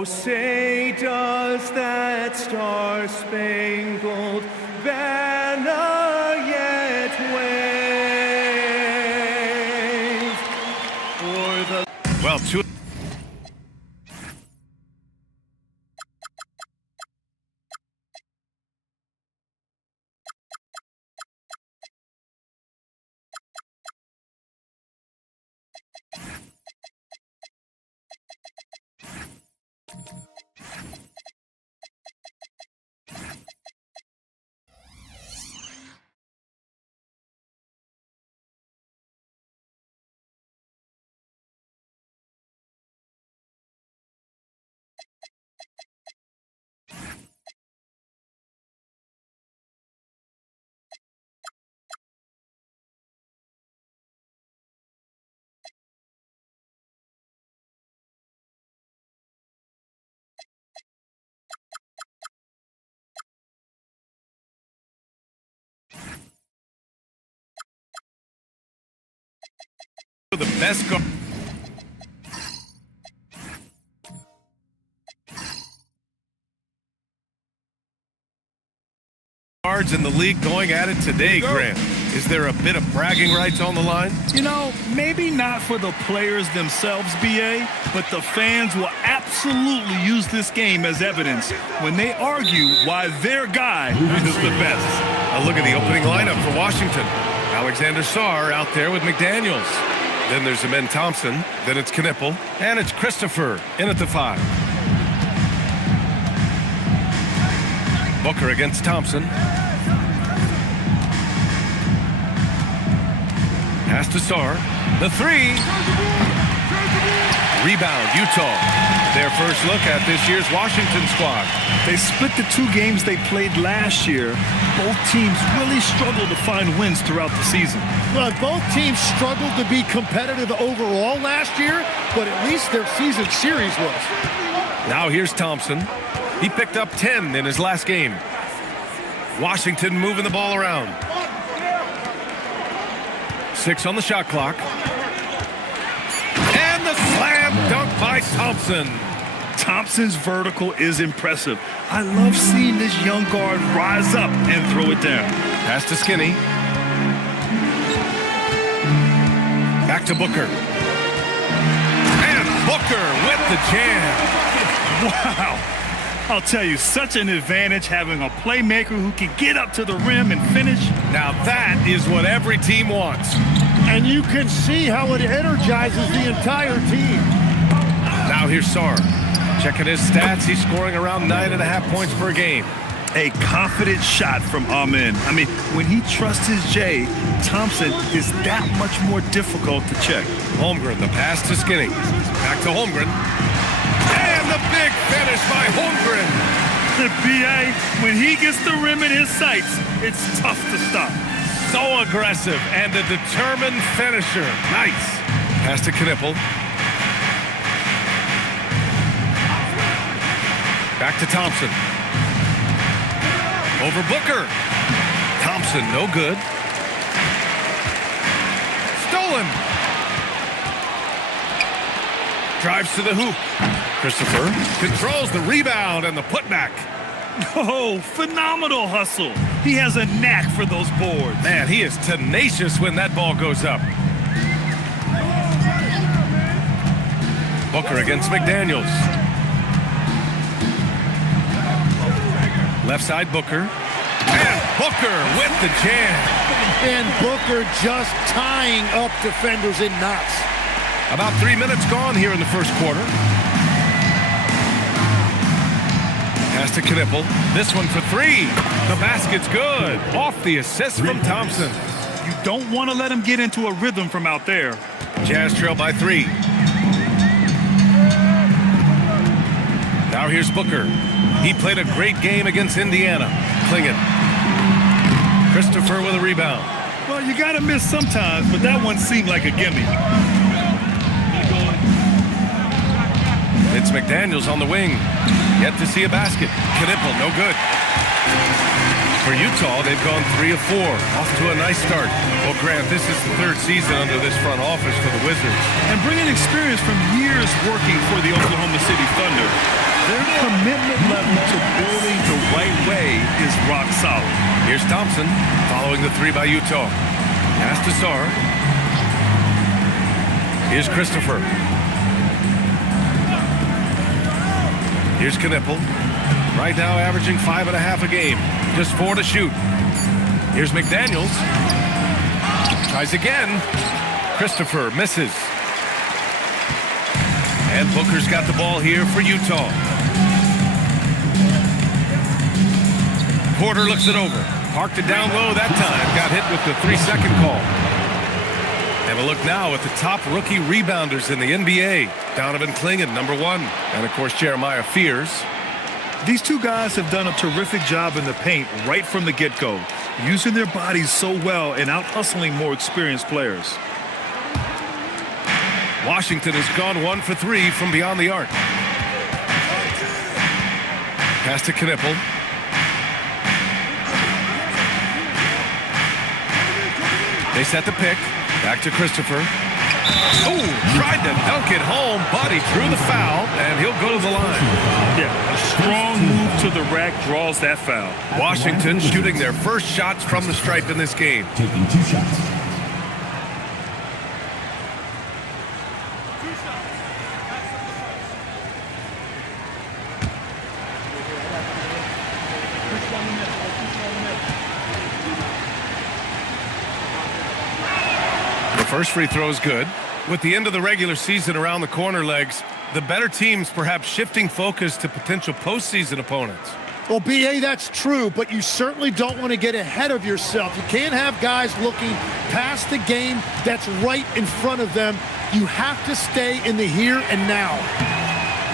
Oh, say does that star-spangled banner yet wave o'er the... Well, two... The best guards in the league going at it today, Grant. Is there a bit of bragging rights on the line? You know, maybe not for the players themselves, BA, but the fans will absolutely use this game as evidence when they argue why their guy is the best. A look at the opening lineup for Washington. Alexander Sarr out there with McDaniels. Then there's Amen Thompson, then it's Knipple, and it's Christopher in at the 5. Booker against Thompson. Pass to Sarr. The 3. Rebound, Utah. Their first look at this year's Washington squad. They split the 2 games they played last year. Both teams really struggled to find wins throughout the season. Well, both teams struggled to be competitive overall last year, but at least their season series was. Now here's Thompson. He picked up 10 in his last game. Washington moving the ball around. 6 on the shot clock. And the slam dunk by Thompson. Thompson's vertical is impressive. I love seeing this young guard rise up and throw it down. Pass to Skinny. Back to Booker. And Booker with the jam. Wow. I'll tell you, such an advantage having a playmaker who can get up to the rim and finish. Now that is what every team wants. And you can see how it energizes the entire team. Now here's Sarr. Checking his stats, he's scoring around 9.5 points per game. A confident shot from Amen. I mean, when he trusts his J, Thompson is that much more difficult to check. Holmgren, the pass to Skinny. Back to Holmgren. And the big finish by Holmgren. The BA, when he gets the rim in his sights, it's tough to stop. So aggressive and a determined finisher. Nice. Pass to Knipple. Back to Thompson. Over Booker. Thompson, no good. Stolen. Drives to the hoop. Christopher controls the rebound and the putback. Oh, phenomenal hustle. He has a knack for those boards. Man, he is tenacious when that ball goes up. Booker against McDaniels. Left side Booker. And Booker with the jam. And Booker just tying up defenders in knots. About 3 minutes gone here in the first quarter. Pass to Knipple. This one for 3. The basket's good. Off the assist from Thompson. You don't want to let him get into a rhythm from out there. Jazz trail by 3. Now here's Booker. He played a great game against Indiana. Klingon. Christopher with a rebound. Well, you got to miss sometimes, but that one seemed like a gimme. It's McDaniels on the wing. Yet to see a basket. Knipple, no good. For Utah, they've gone 3 of 4. Off to a nice start. Well, Grant, this is the 3rd season under this front office for the Wizards. And bringing experience from years working for the Oklahoma City Thunder. Their commitment level to building the right way is rock solid. Here's Thompson following the three by Utah. Pass to Sarr. Here's Christopher. Here's Knipple. Right now averaging 5.5 a game. Just 4 to shoot. Here's McDaniels. Tries again. Christopher misses. And Booker's got the ball here for Utah. Porter looks it over. Parked it down low that time. Got hit with the 3-second call. And a look now at the top rookie rebounders in the NBA. Donovan Clingan, number 1. And, of course, Jeremiah Fears. These two guys have done a terrific job in the paint right from the get-go, using their bodies so well and out-hustling more experienced players. Washington has gone 1 for 3 from beyond the arc. Pass to Knipple. They set the pick. Back to Christopher. Oh, tried to dunk it home, but he drew the foul, and he'll go to the line. Yeah, a strong move to the rack draws that foul. Washington shooting their first shots from the stripe in this game. Taking 2 shots. First free throw is good. With the end of the regular season around the corner, Legs, the better teams perhaps shifting focus to potential postseason opponents. Well, B.A., that's true, but you certainly don't want to get ahead of yourself. You can't have guys looking past the game that's right in front of them. You have to stay in the here and now.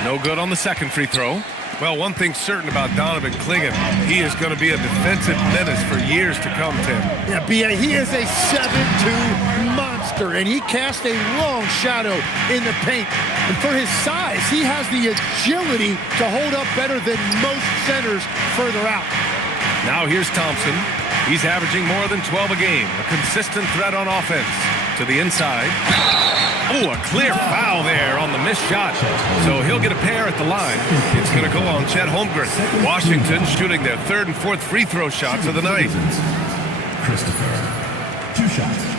No good on the second free throw. Well, one thing's certain about Donovan Clingan. He is going to be a defensive menace for years to come, Tim. Yeah, B.A., he is a 7'2" monster, and he casts a long shadow in the paint. And for his size, he has the agility to hold up better than most centers further out. Now here's Thompson. He's averaging more than 12 a game. A consistent threat on offense. To the inside. Oh, a clear foul there on the missed shot. So he'll get a pair at the line. It's going to go on Chet Holmgren. Washington shooting their third and fourth free throw shots of the night. Christopher, 2 shots.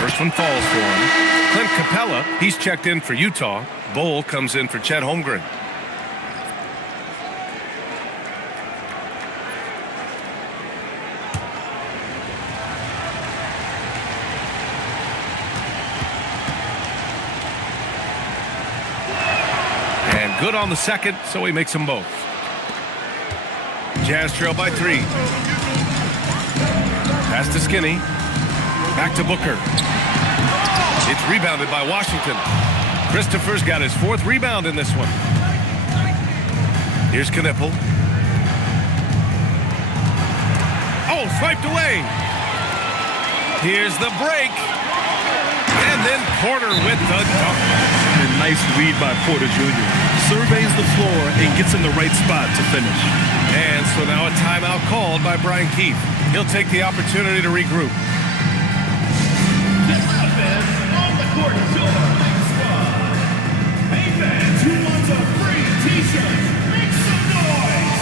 First one falls for him. Clint Capella, he's checked in for Utah. Bull comes in for Chet Holmgren. And good on the second, so he makes them both. Jazz trail by 3. Pass to Skinny. Back to Booker. It's rebounded by Washington. Christopher's got his 4th rebound in this one. Here's Knipple. Oh, swiped away. Here's the break. And then Porter with the dunk. A nice read by Porter Jr. Surveys the floor and gets in the right spot to finish. And so now a timeout called by Brian Keefe. He'll take the opportunity to regroup. On the court, squad. Hey fans who want a free t-shirt, make some noise.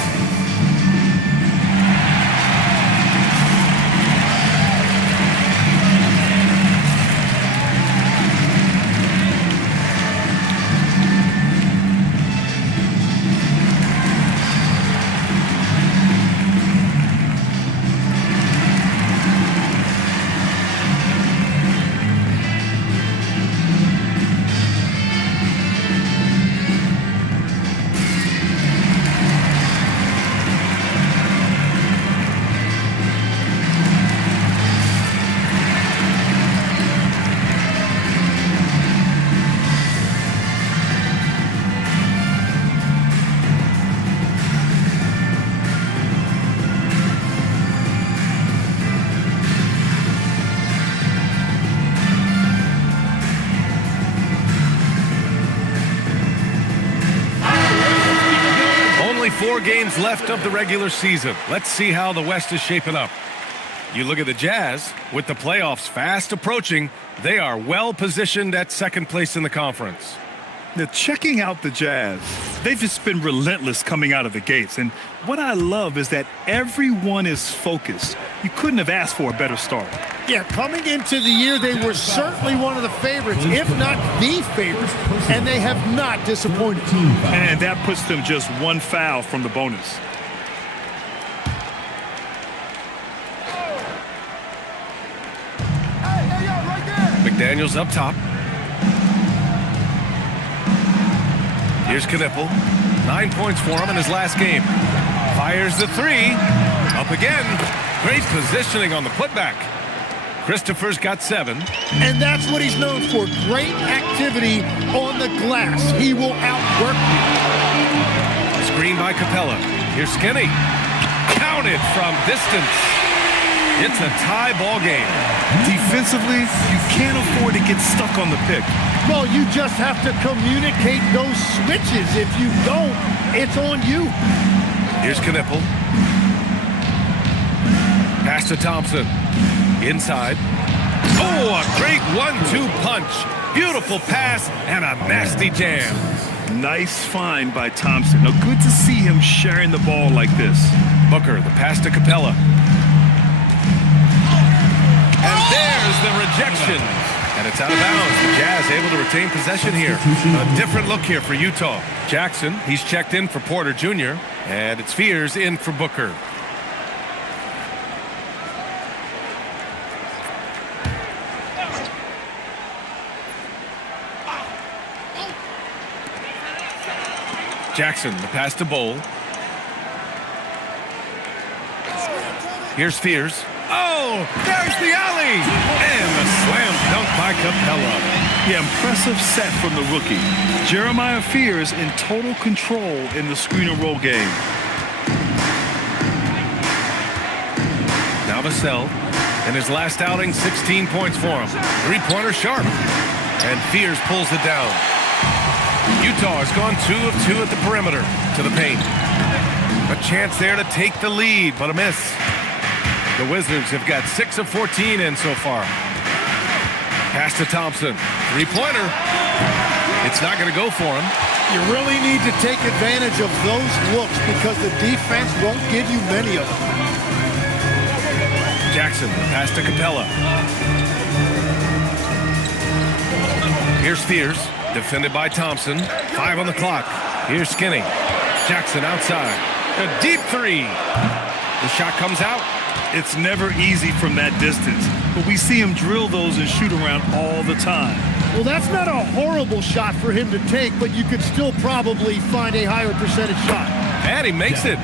4 games left of the regular season. Let's see how the West is shaping up. You look at the Jazz, with the playoffs fast approaching, they are well positioned at second place in the conference. Now, checking out the Jazz, they've just been relentless coming out of the gates. And what I love is that everyone is focused. You couldn't have asked for a better start. Yeah, coming into the year, they were certainly one of the favorites, if not the favorites, and they have not disappointed. And that puts them just one foul from the bonus. McDaniels up top. Here's Knipple. 9 points for him in his last game. Fires the 3. Up again. Great positioning on the putback. Christopher's got 7. And that's what he's known for, great activity on the glass. He will outwork you. Screen by Capella. Here's Skinny. Counted from distance. It's a tie ball game. Defensively, you can't afford to get stuck on the pick. Well, you just have to communicate those switches. If you don't, it's on you. Here's Knipple. Pass to Thompson. Inside. Oh, a great 1-2 punch. Beautiful pass and a nasty jam. Nice find by Thompson. Now, good to see him sharing the ball like this. Booker, the pass to Capella. And there's the rejection. And it's out of bounds. The Jazz able to retain possession here. A different look here for Utah. Jackson, he's checked in for Porter Jr. And it's Fears in for Booker. Jackson, the pass to Bowl. Here's Fears. Oh, there's the alley! And the slam dunk by Capella. Yeah, impressive set from the rookie. Jeremiah Fears in total control in the screen and roll game. Now Vassell, in his last outing, 16 points for him. Three-pointer sharp. And Fears pulls it down. Utah has gone 2 of 2 at the perimeter to the paint. A chance there to take the lead, but a miss. The Wizards have got 6 of 14 in so far. Pass to Thompson. Three-pointer. It's not going to go for him. You really need to take advantage of those looks because the defense won't give you many of them. Jackson, the pass to Capella. Here's Fears. Defended by Thompson. 5 on the clock. Here's Skinny. Jackson outside. A deep 3. The shot comes out. It's never easy from that distance, but we see him drill those and shoot around all the time. Well, that's not a horrible shot for him to take, but you could still probably find a higher percentage shot. And he makes it.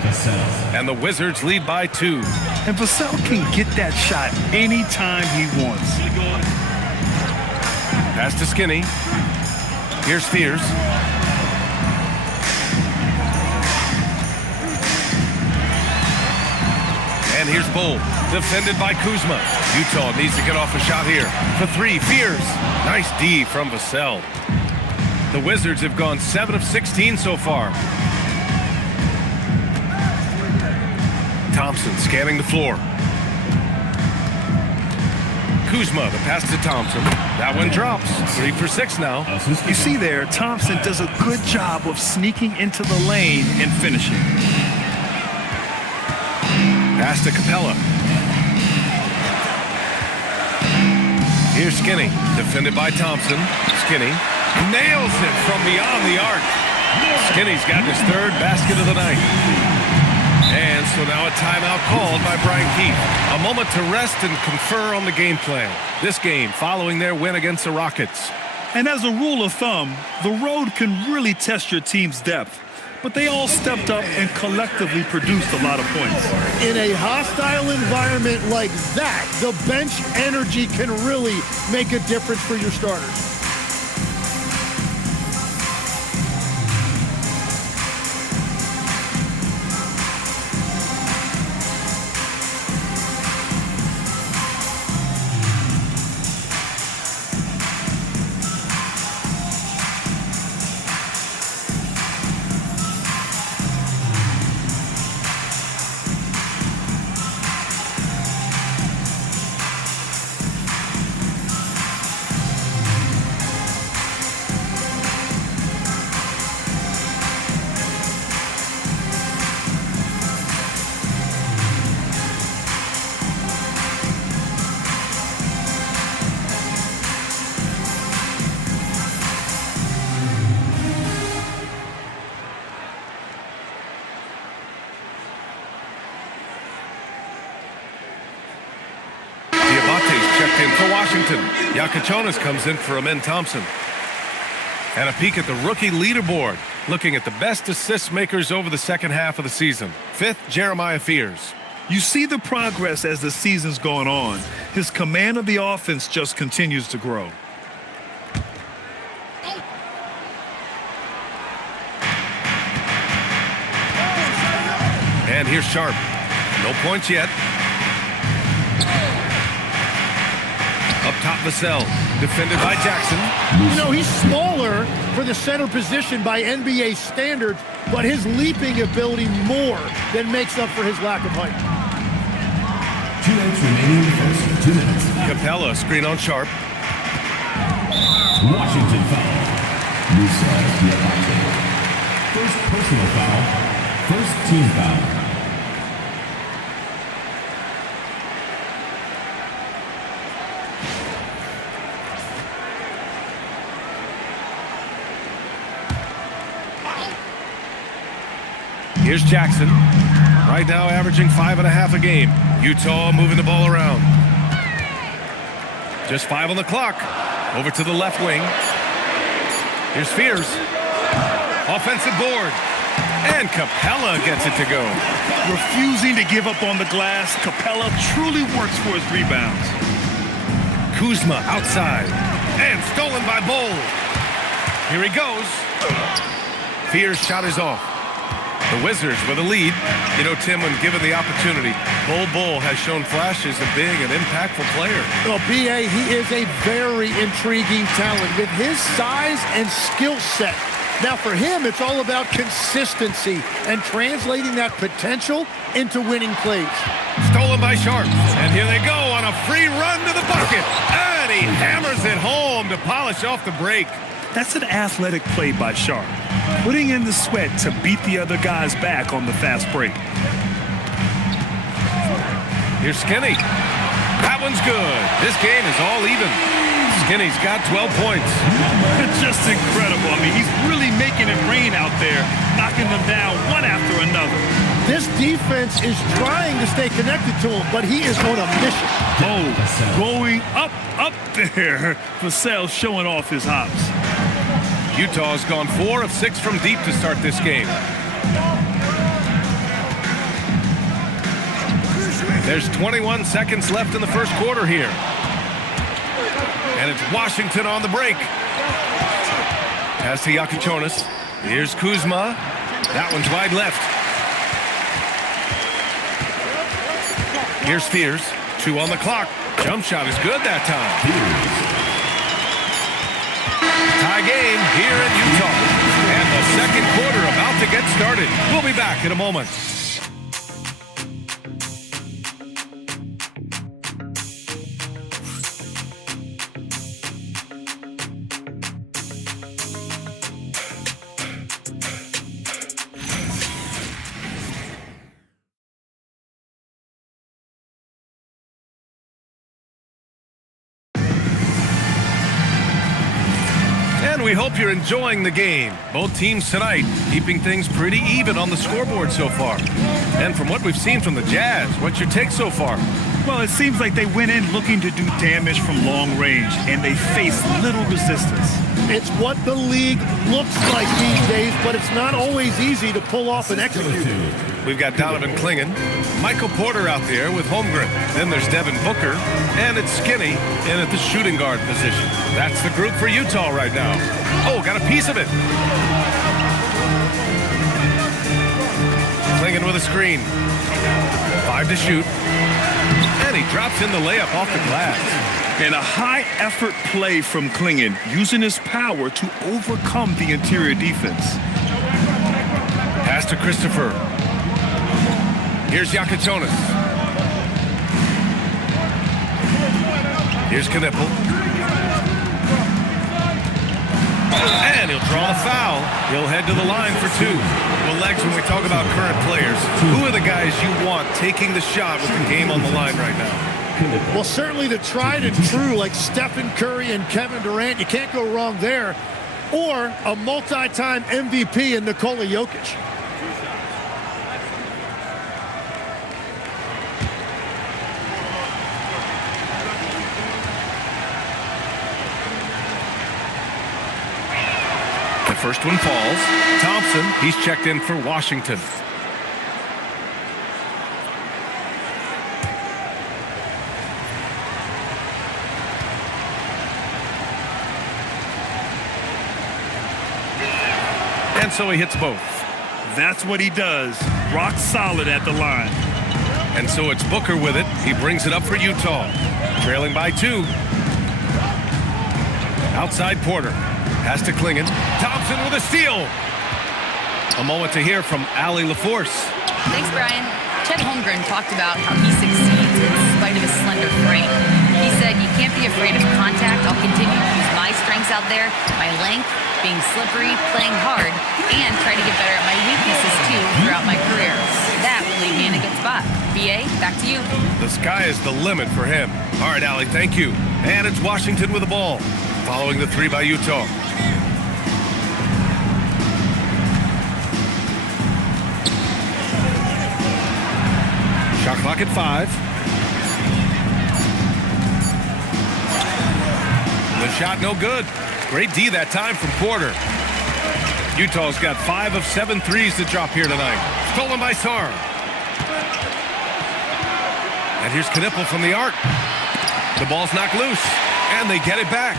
And the Wizards lead by 2. And Vassell can get that shot anytime he wants. Pass to Skinny. Here's Fears. And here's Bull, defended by Kuzma. Utah needs to get off a shot here. For 3, Fears. Nice D from Vassell. The Wizards have gone 7 of 16 so far. Thompson scanning the floor. Kuzma, the pass to Thompson. That one drops. 3 for 6 now. You see there, Thompson does a good job of sneaking into the lane and finishing. Pass to Capella. Here's Skinny, defended by Thompson. Skinny nails it from beyond the arc. Skinny's got his 3rd basket of the night. And so now a timeout called by Brian Keefe. A moment to rest and confer on the game plan. This game following their win against the Rockets. And as a rule of thumb, the road can really test your team's depth. But they all stepped up and collectively produced a lot of points. In a hostile environment like that, the bench energy can really make a difference for your starters. Washington. Yakachonis comes in for Amen Thompson. And a peek at the rookie leaderboard, looking at the best assist makers over the second half of the season. 5th, Jeremiah Fears. You see the progress as the season's gone on. His command of the offense just continues to grow. And here's Sharp. No points yet. Up top, Vassell. Defended by Jackson. You know, he's smaller for the center position by NBA standards, but his leaping ability more than makes up for his lack of height. 2 minutes remaining in the first. 2 minutes. Capella, screen on Sharp. Washington foul. Musa Diabate. First personal foul. First team foul. Here's Jackson. Right now averaging 5.5 a game. Utah moving the ball around. Just 5 on the clock. Over to the left wing. Here's Fears. Offensive board. And Capella gets it to go. Refusing to give up on the glass, Capella truly works for his rebounds. Kuzma outside. And stolen by Bol. Here he goes. Fears' shot is off. The Wizards with a lead. You know, Tim, when given the opportunity, Bol has shown flashes of being an impactful player. Well, B.A., he is a very intriguing talent with his size and skill set. Now, for him, it's all about consistency and translating that potential into winning plays. Stolen by Sharp. And here they go on a free run to the bucket. And he hammers it home to polish off the break. That's an athletic play by Sharp, putting in the sweat to beat the other guys back on the fast break. Here's Skinny. That one's good. This game is all even. Skinny's got 12 points. It's just incredible. I mean, he's really making it rain out there, knocking them down one after another. This defense is trying to stay connected to him, but he is on a mission. Oh, going up there. Vassell showing off his hops. Utah's gone 4 of 6 from deep to start this game. There's 21 seconds left in the first quarter here. And it's Washington on the break. Pass to Yakachonis. Here's Kuzma. That one's wide left. Here's Fears. 2 on the clock. Jump shot is good that time. Tie game here in Utah. And the second quarter about to get started. We'll be back in a moment. We hope you're enjoying the game. Both teams tonight keeping things pretty even on the scoreboard so far. And from what we've seen from the Jazz, what's your take so far? Well, it seems like they went in looking to do damage from long range, and they faced little resistance. It's what the league looks like these days, but it's not always easy to pull off and execute. We've got Donovan Clingan, Michael Porter out there with Holmgren. Then there's Devin Booker, and it's Skinny in at the shooting guard position. That's the group for Utah right now. Oh, got a piece of it. Clingan with a screen. 5 to shoot. And he drops in the layup off the glass. And a high-effort play from Clingan, using his power to overcome the interior defense. Pass to Christopher. Here's Yakachonis. Here's Knippel. And he'll draw the foul. He'll head to the line for 2. Well, Legs, when we talk about current players, who are the guys you want taking the shot with the game on the line right now? Well, certainly the tried and true, like Stephen Curry and Kevin Durant. You can't go wrong there. Or a multi-time MVP in Nikola Jokic. First one falls. Thompson, he's checked in for Washington. And so he hits both. That's what he does. Rock solid at the line. And so it's Booker with it. He brings it up for Utah. Trailing by 2. Outside Porter. Pass to Klingon. Thompson with a steal. A moment to hear from Allie LaForce. Thanks, Brian. Chet Holmgren talked about how he succeeds in spite of his slender frame. He said, "You can't be afraid of contact. I'll continue to use my strengths out there, my length, being slippery, playing hard, and try to get better at my weaknesses, too, throughout my career. That will leave me in a good spot." BA, back to you. The sky is the limit for him. All right, Allie, thank you. And it's Washington with the ball, following the 3 by Utah. Shot clock at 5. The shot no good. Great D that time from Porter. Utah's got 5 of 7 threes to drop here tonight. Stolen by Sarr. And here's Knipple from the arc. The ball's knocked loose, and they get it back.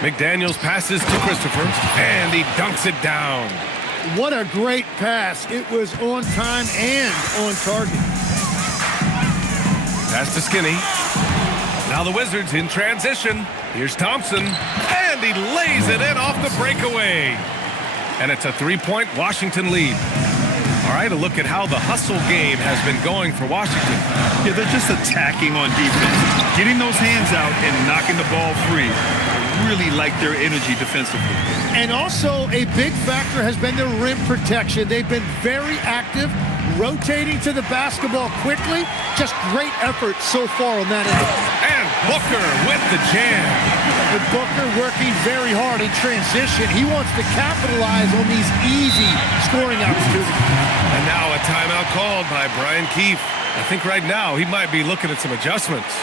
McDaniels passes to Christopher, and he dunks it down. What a great pass. It was on time and on target. Pass to Skinny. Now the Wizards in transition. Here's Thompson, and he lays it in off the breakaway. And it's a 3-point Washington lead. All right, a look at how the hustle game has been going for Washington. Yeah, they're just attacking on defense, getting those hands out and knocking the ball free. I really like their energy defensively. And also a big factor has been their rim protection. They've been very active, rotating to the basketball quickly. Just great effort so far on that end. And Booker with the jam. With Booker working very hard in transition, he wants to capitalize on these easy scoring opportunities. And now a timeout called by Brian Keefe. I think right now he might be looking at some adjustments.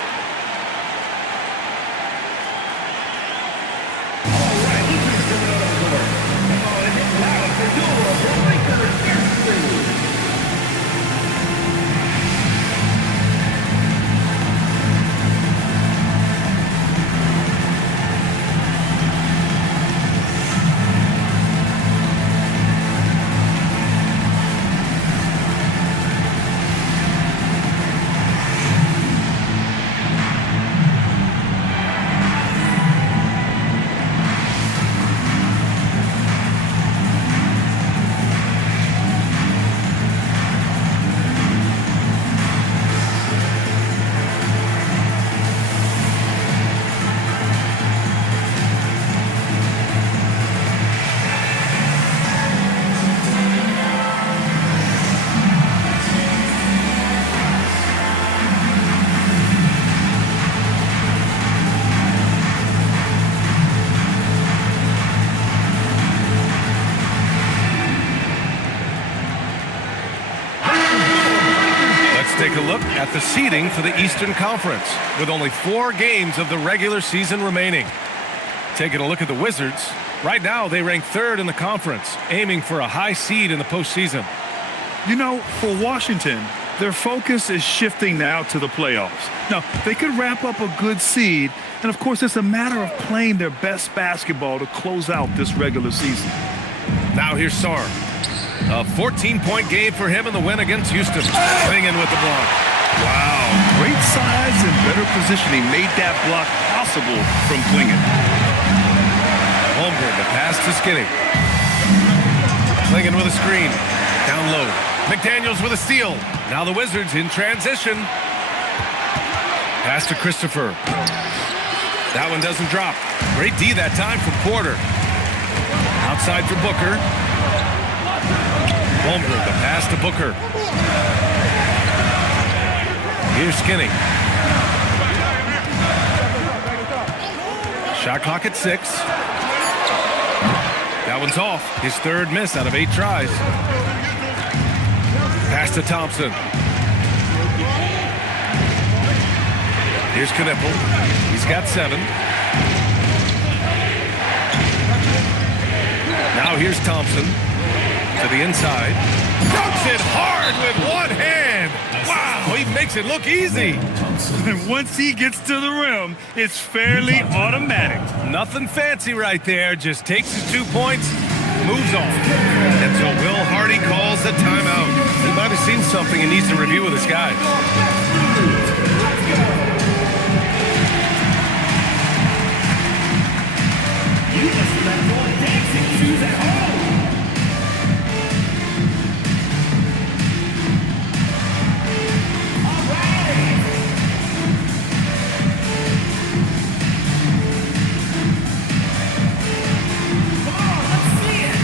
Take a look at the seeding for the Eastern Conference with only 4 games of the regular season remaining. Taking a look at the Wizards, right now they rank 3rd in the conference, aiming for a high seed in the postseason. You know, for Washington, their focus is shifting now to the playoffs. Now, they could wrap up a good seed, and of course, it's a matter of playing their best basketball to close out this regular season. Now here's Sarr. A 14-point game for him in the win against Houston. Klingon with the block. Wow, great size and better positioning made that block possible from Klingon. Holmgren, the pass to Skinny. Klingon with a screen. Down low. McDaniels with a steal. Now the Wizards in transition. Pass to Christopher. That one doesn't drop. Great D that time from Porter. Outside for Booker. Holmgren, the pass to Booker. Here's Skinny. Shot clock at 6. That one's off. His 3rd miss out of 8 tries. Pass to Thompson. Here's Knipple. He's got 7. here's Thompson to the inside. Dunks it hard with one hand. Wow, he makes it look easy. And once he gets to the rim, it's fairly automatic. Nothing fancy right there. Just takes his 2 points, moves on. And so Will Hardy calls a timeout. He might have seen something and needs to review with his guys. You must have more dancing shoes at home. All right. Come on, let's see it.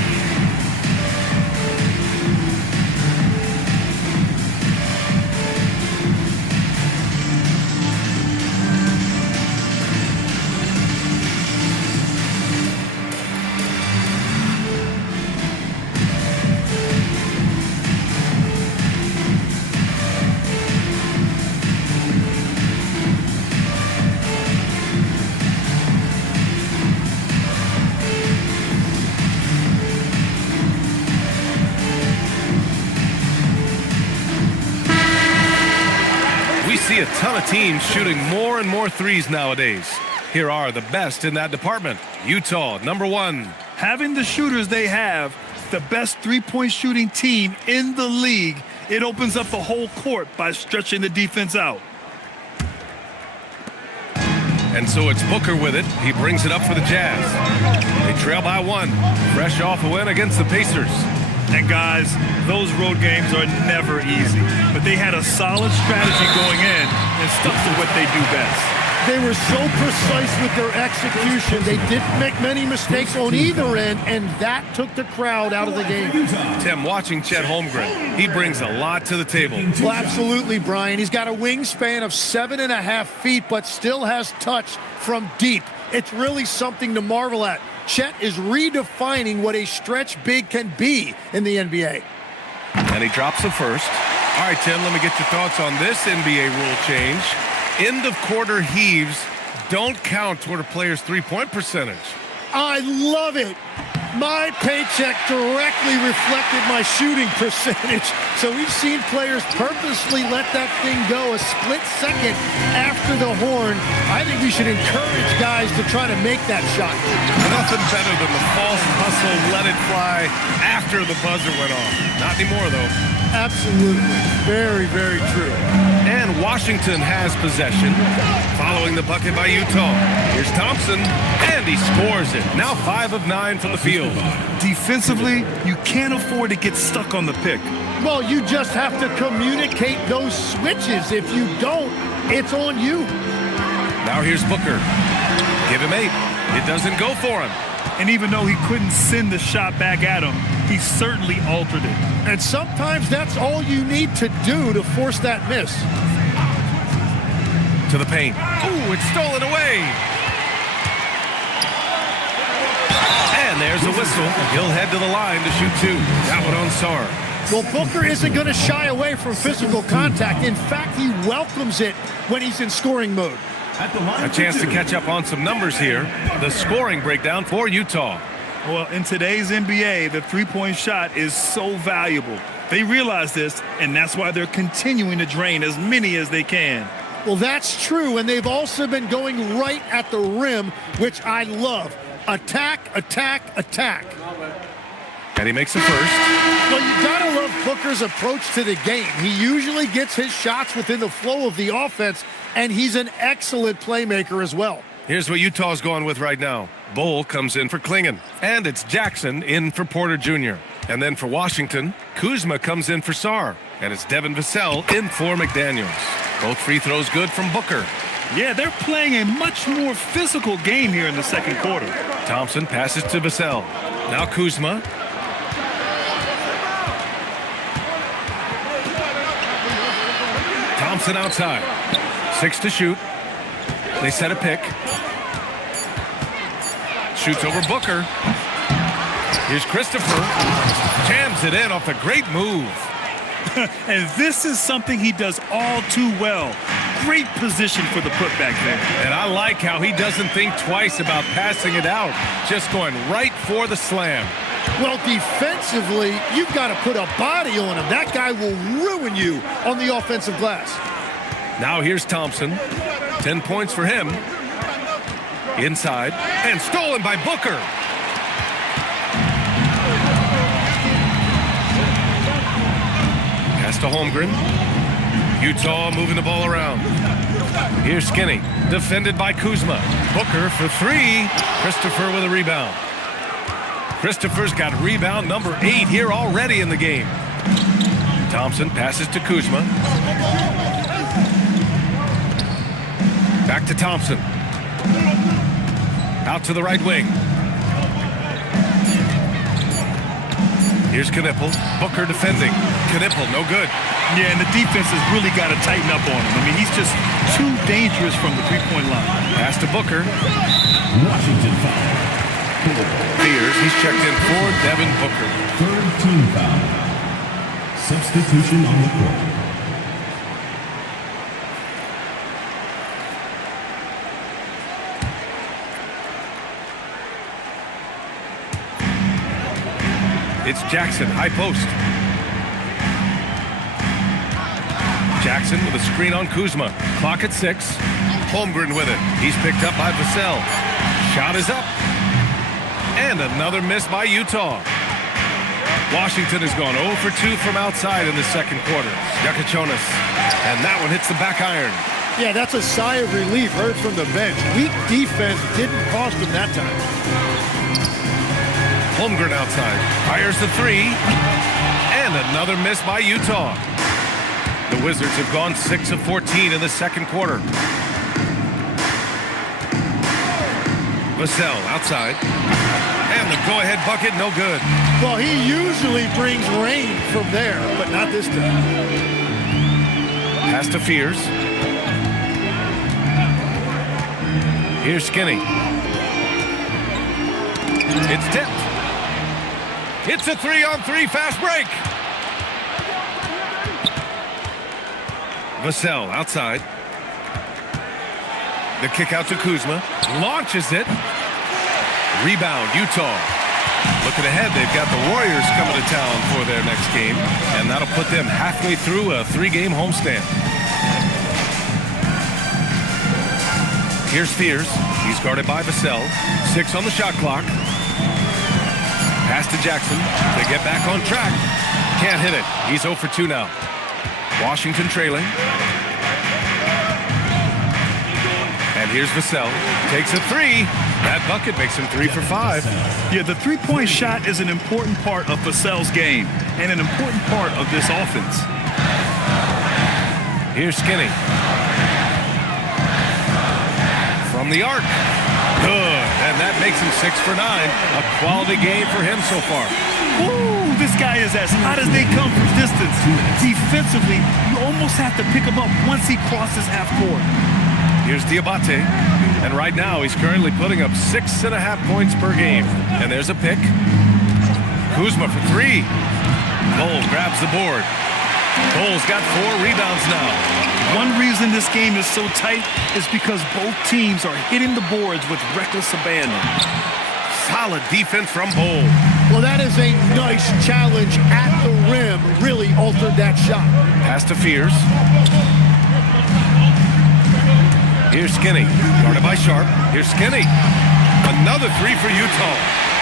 We see a ton of teams shooting more and more threes nowadays. Here are the best in that department. Utah, number 1. Having the shooters they have, the best three-point shooting team in the league, it opens up the whole court by stretching the defense out. And so it's Booker with it. He brings it up for the Jazz. They trail by 1. Fresh off a win against the Pacers. And guys, those road games are never easy. But they had a solid strategy going in and stuck to what they do best. They were so precise with their execution. They didn't make many mistakes on either end, and that took the crowd out of the game. Tim, watching Chet Holmgren, he brings a lot to the table. Well, absolutely, Brian. He's got a wingspan of 7.5 feet, but still has touch from deep. It's really something to marvel at. Chet is redefining what a stretch big can be in the NBA. And he drops the first. All right, Tim, let me get your thoughts on this NBA rule change. End of quarter heaves don't count toward a player's three-point percentage. I love it. My paycheck directly reflected my shooting percentage. So we've seen players purposely let that thing go a split second after the horn. I think we should encourage guys to try to make that shot. Nothing better than the false hustle, let it fly after the buzzer went off. Not anymore, though. Absolutely. Very, very true. And Washington has possession, following the bucket by Utah. Here's Thompson, and he scores it. Now 5 of 9 from the field. Defensively, you can't afford to get stuck on the pick. Well, you just have to communicate those switches. If you don't, it's on you. Now here's Booker. Give him 8. It doesn't go for him. And even though he couldn't send the shot back at him, he certainly altered it. And sometimes that's all you need to do to force that miss. To the paint. Ooh, it's stolen away. And there's a whistle. He'll head to the line to shoot 2. That one on Sarr. Well, Booker isn't going to shy away from physical contact. In fact, he welcomes it when he's in scoring mode. A chance to catch up on some numbers here. The scoring breakdown for Utah. Well, in today's NBA, the three-point shot is so valuable. They realize this, and that's why they're continuing to drain as many as they can. Well, that's true, and they've also been going right at the rim, which I love. Attack, attack, attack. And he makes the first. Well, you gotta love Booker's approach to the game. He usually gets his shots within the flow of the offense, and he's an excellent playmaker as well. Here's what Utah's going with right now. Bull comes in for Klingon. And it's Jackson in for Porter Jr. And then for Washington, Kuzma comes in for Sarr. And it's Devin Vassell in for McDaniels. Both free throws good from Booker. Yeah, they're playing a much more physical game here in the second quarter. Thompson passes to Vassell. Now Kuzma. Thompson outside. 6 to shoot. They set a pick. Shoots over Booker. Here's Christopher. Jams it in off a great move. And this is something he does all too well. Great position for the putback there. And I like how he doesn't think twice about passing it out. Just going right for the slam. Well, defensively, you've got to put a body on him. That guy will ruin you on the offensive glass. Now here's Thompson. 10 points for him. Inside, and stolen by Booker. Pass to Holmgren. Utah moving the ball around. Here's Skinny, defended by Kuzma. Booker for three. Christopher with a rebound. Christopher's got rebound number 8 here already in the game. Thompson passes to Kuzma. Back to Thompson. Out to the right wing. Here's Knipple. Booker defending. Knipple, no good. Yeah, and the defense has really got to tighten up on him. I mean, he's just too dangerous from the three-point line. Pass to Booker. Washington foul. Fears he's checked in for Devin Booker. Third team foul. Substitution on the court. It's Jackson, high post. Jackson with a screen on Kuzma. Clock at 6. Holmgren with it. He's picked up by Vassell. Shot is up. And another miss by Utah. Washington has gone 0 for 2 from outside in the second quarter. Yakachonis. And that one hits the back iron. Yeah, that's a sigh of relief heard from the bench. Weak defense didn't cost him that time. Holmgren outside. Fires the 3. And another miss by Utah. The Wizards have gone 6 of 14 in the second quarter. Vassell outside. And the go-ahead bucket, no good. Well, he usually brings rain from there, but not this time. Pass to Fears. Here's Skinny. It's tipped. It's a 3-on-3 fast break. Vassell outside. The kick out to Kuzma. Launches it. Rebound, Utah. Looking ahead, they've got the Warriors coming to town for their next game, and that'll put them halfway through a 3-game homestand. Here's Fears. He's guarded by Vassell. 6 on the shot clock. Pass to Jackson. They get back on track. Can't hit it. He's 0 for 2 now. Washington trailing. And here's Vassell. Takes a 3. That bucket makes him 3 for 5. Yeah, the three-point shot is an important part of Vassell's game and an important part of this offense. Here's Skinny. From the arc. Good. And that makes him 6 for 9. A quality game for him so far. Ooh, this guy is as hot as they come from distance. Defensively, you almost have to pick him up once he crosses half court. Here's Diabate. And right now, he's currently putting up 6.5 points per game. And there's a pick. Kuzma for 3. Cole grabs the board. Cole's got 4 rebounds now. One reason this game is so tight is because both teams are hitting the boards with reckless abandon. Solid defense from Bol. Well, that is a nice challenge at the rim. Really altered that shot. Pass to Fears. Here's Skinny. Guarded by Sharp. Here's Skinny. Another 3 for Utah.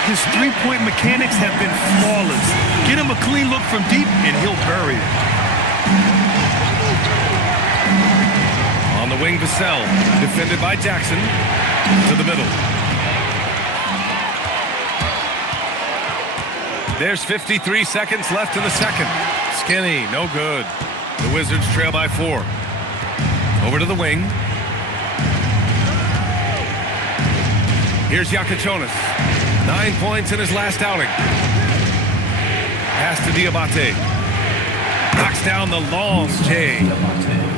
His three-point mechanics have been flawless. Get him a clean look from deep, and he'll bury it. On the wing, Vassell. Defended by Jackson. To the middle. There's 53 seconds left in the second. Skinny, no good. The Wizards trail by 4. Over to the wing. Here's Yakachonis. 9 points in his last outing. Pass to Diabate. Knocks down the long J.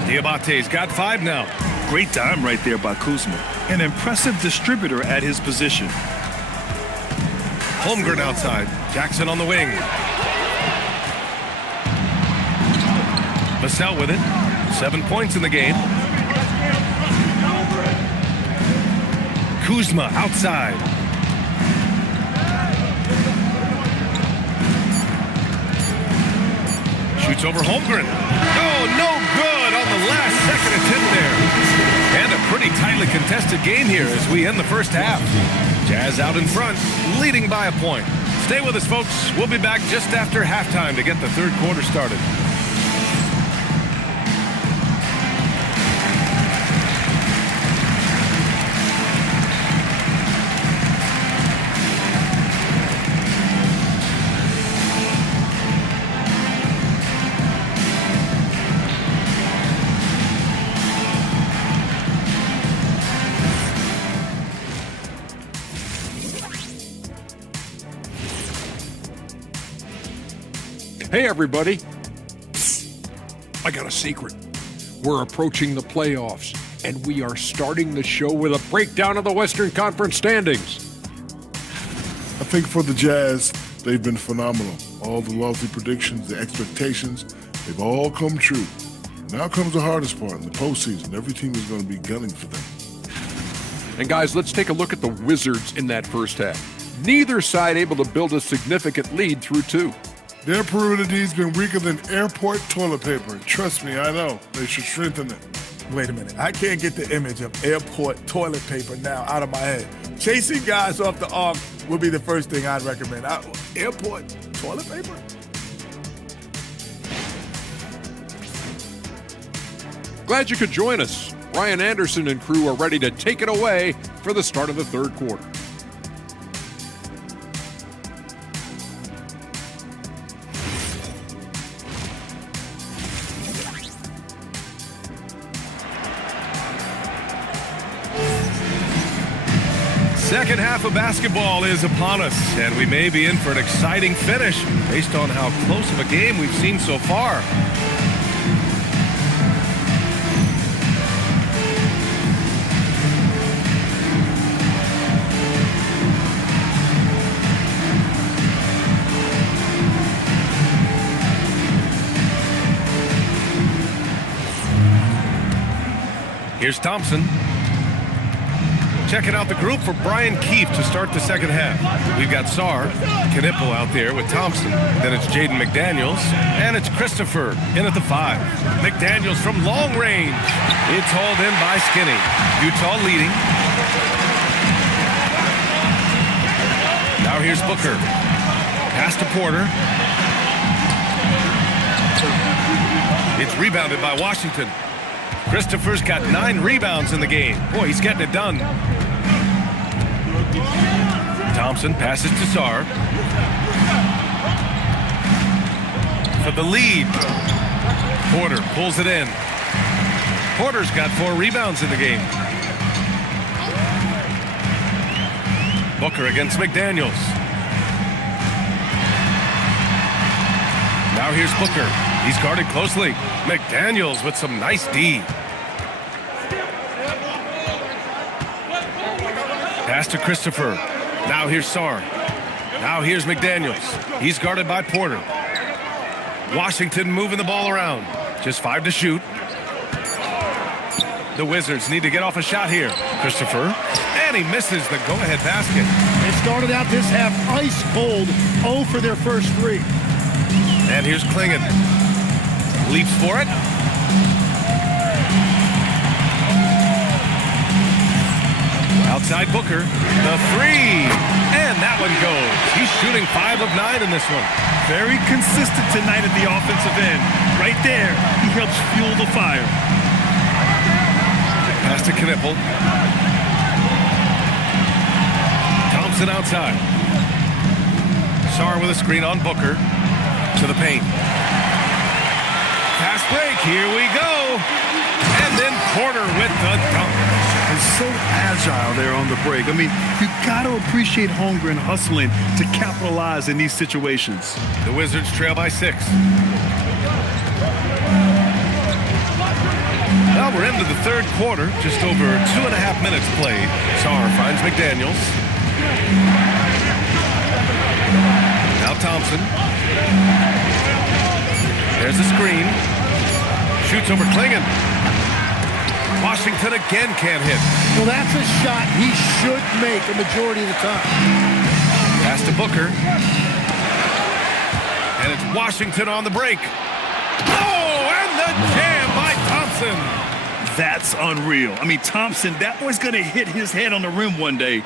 Diabate's got 5 now. Great time right there by Kuzma. An impressive distributor at his position. Holmgren outside. Jackson on the wing. Vassell with it. 7 points in the game. Kuzma outside. over Holmgren. Oh, no good on the last second attempt there. And a pretty tightly contested game here as we end the first half. Jazz out in front, leading by a point. Stay with us, folks. We'll be back just after halftime to get the third quarter started. Hey, everybody. I got a secret. We're approaching the playoffs, and we are starting the show with a breakdown of the Western Conference standings. I think for the Jazz, they've been phenomenal. All the lofty predictions, the expectations, they've all come true. Now comes the hardest part in the postseason. Every team is going to be gunning for them. And guys, let's take a look at the Wizards in that first half. Neither side able to build a significant lead through two. Their perimeter D's been weaker than airport toilet paper. Trust me, I know. They should strengthen it. Wait a minute. I can't get the image of airport toilet paper now out of my head. Chasing guys off the arc would be the first thing I'd recommend. Airport toilet paper? Glad you could join us. Ryan Anderson and crew are ready to take it away for the start of the third quarter. Second half of basketball is upon us, and we may be in for an exciting finish based on how close of a game we've seen so far. Here's Thompson. Checking out the group for Brian Keefe to start the second half. We've got Sarr, Knipple out there with Thompson. Then it's Jaden McDaniels, and it's Christopher in at the 5. McDaniels from long range. It's hauled in by Skinny. Utah leading. Now here's Booker. Pass to Porter. It's rebounded by Washington. Christopher's got 9 rebounds in the game. Boy, he's getting it done. Thompson passes to Sarr. For the lead. Porter pulls it in. Porter's got 4 rebounds in the game. Booker against McDaniels. Now here's Booker. He's guarded closely. McDaniels with some nice D. Pass to Christopher. Now here's Sarr. Now here's McDaniels. He's guarded by Porter. Washington moving the ball around. Just 5 to shoot. The Wizards need to get off a shot here. Christopher. And he misses the go-ahead basket. They started out this half ice cold, 0 for their first 3. And here's Klingon. Leaps for it. Outside Booker. The 3. And that one goes. He's shooting 5 of 9 in this one. Very consistent tonight at the offensive end. Right there, he helps fuel the fire. Pass to Knipple. Thompson outside. Sarr with a screen on Booker. To the paint. Pass break. Here we go. And then Porter with the dunk. He's so agile there on the break. I mean, you got to appreciate Holmgren hustling to capitalize in these situations. The Wizards trail by 6. Well, we're into the third quarter. Just over 2.5 minutes played. Sarr finds McDaniels. Now Thompson. There's a screen. Shoots over Klingon. Washington again can't hit. Well, that's a shot he should make a majority of the time. Pass to Booker. And it's Washington on the break. Thompson. That's unreal. I mean, Thompson, that boy's going to hit his head on the rim one day.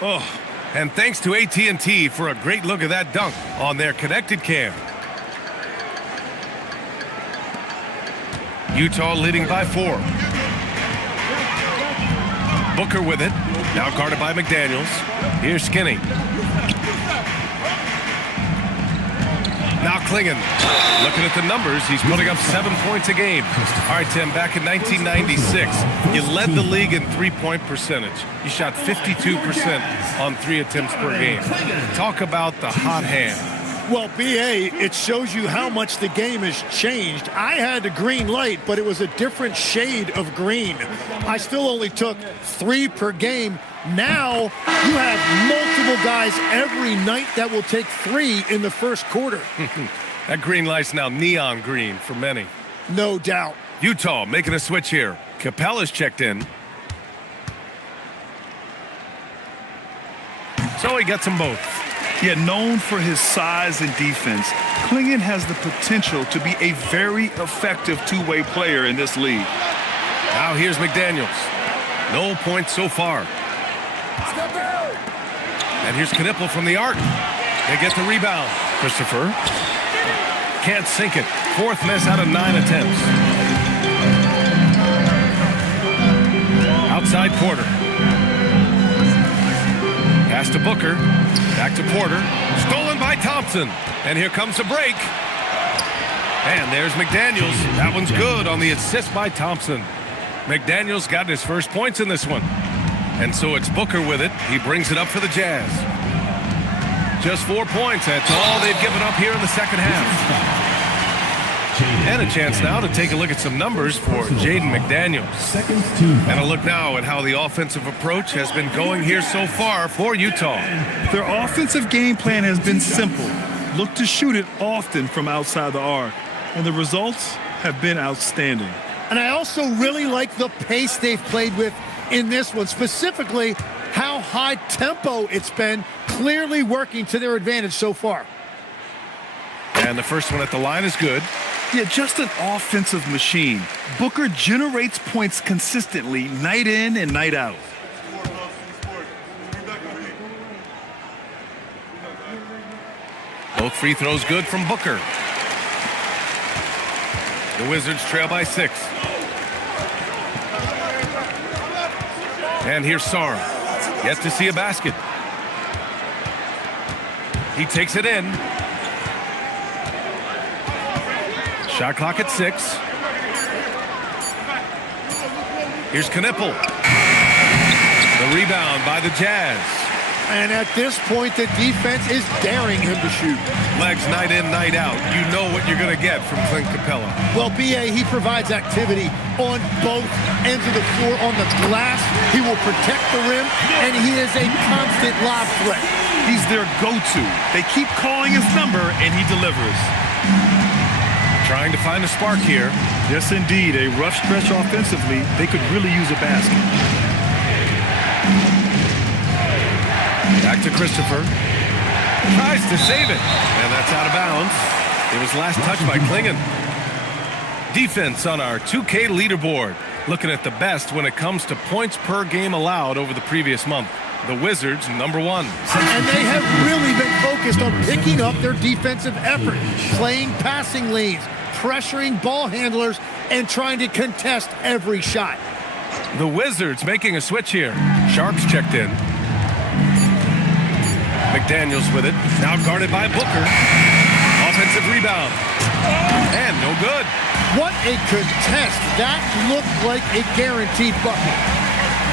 Oh. And thanks to AT&T for a great look at that dunk on their connected cam. Utah leading by 4. Booker with it. Now guarded by McDaniels. Here's Skinny. Now Klingon. Looking at the numbers, he's putting up 7 points a game. All right, Tim, back in 1996, you led the league in three-point percentage. You shot 52% on 3 attempts per game. Talk about the hot hand. Well, BA, it shows you how much the game has changed. I had a green light, but it was a different shade of green. I still only took 3 per game. Now you have multiple guys every night that will take 3 in the first quarter. That green light's now neon green for many. No doubt. Utah making a switch here. Capella's checked in. So he gets them both. Yeah, known for his size and defense, Klingon has the potential to be a very effective two-way player in this league. Now here's McDaniels. No points so far. And here's Knipple from the arc. They get the rebound. Christopher can't sink it. 4th miss out of 9 attempts. Outside Porter. Pass to Booker. Back to Porter. Stolen by Thompson. And here comes a break. And there's McDaniels. That one's good on the assist by Thompson. McDaniels got his first points in this one. And so it's Booker with it. He brings it up for the Jazz. Just 4 points. That's all they've given up here in the second half. And a chance now to take a look at some numbers for Jaden McDaniels. And a look now at how the offensive approach has been going here so far for Utah. Their offensive game plan has been simple. Look to shoot it often from outside the arc. And the results have been outstanding. And I also really like the pace they've played with in this one, specifically how high tempo it's been, clearly working to their advantage so far. And the first one at the line is good. Yeah, just an offensive machine. Booker generates points consistently, night in and night out. Both free throws good from Booker. The Wizards trail by 6. And here's Sarm. Yet to see a basket. He takes it in. Shot clock at 6. Here's Knipple. The rebound by the Jazz. And at this point, the defense is daring him to shoot. Legs night in, night out. You know what you're going to get from Clint Capella. Well, BA, he provides activity on both ends of the floor. On the glass, he will protect the rim, and he is a constant lob threat. He's their go-to. They keep calling his number, and he delivers. Trying to find a spark here. Yes, indeed. A rough stretch offensively. They could really use a basket. Back to Christopher. Tries to save it. And that's out of bounds. It was last touched by Klingon. Defense on our 2K leaderboard. Looking at the best when it comes to points per game allowed over the previous month. The Wizards, number 1. And they have really been focused on picking up their defensive effort, playing passing lanes, pressuring ball handlers, and trying to contest every shot. The Wizards making a switch here. Sharps checked in. McDaniels with it. Now guarded by Booker. Offensive rebound. And no good. What a contest. That looked like a guaranteed bucket.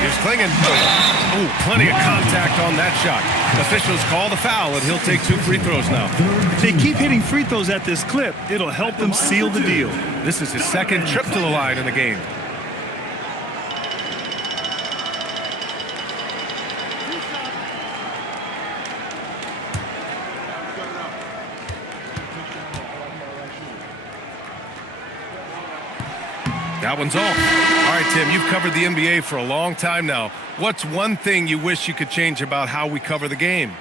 Here's Klingon. Oh, plenty of contact on that shot. Officials call the foul, and he'll take 2 free throws now. If they keep hitting free throws at this clip, it'll help them seal the deal. This is his second trip to the line in the game. That one's off. All right, Tim, you've covered the NBA for a long time now. What's one thing you wish you could change about how we cover the game?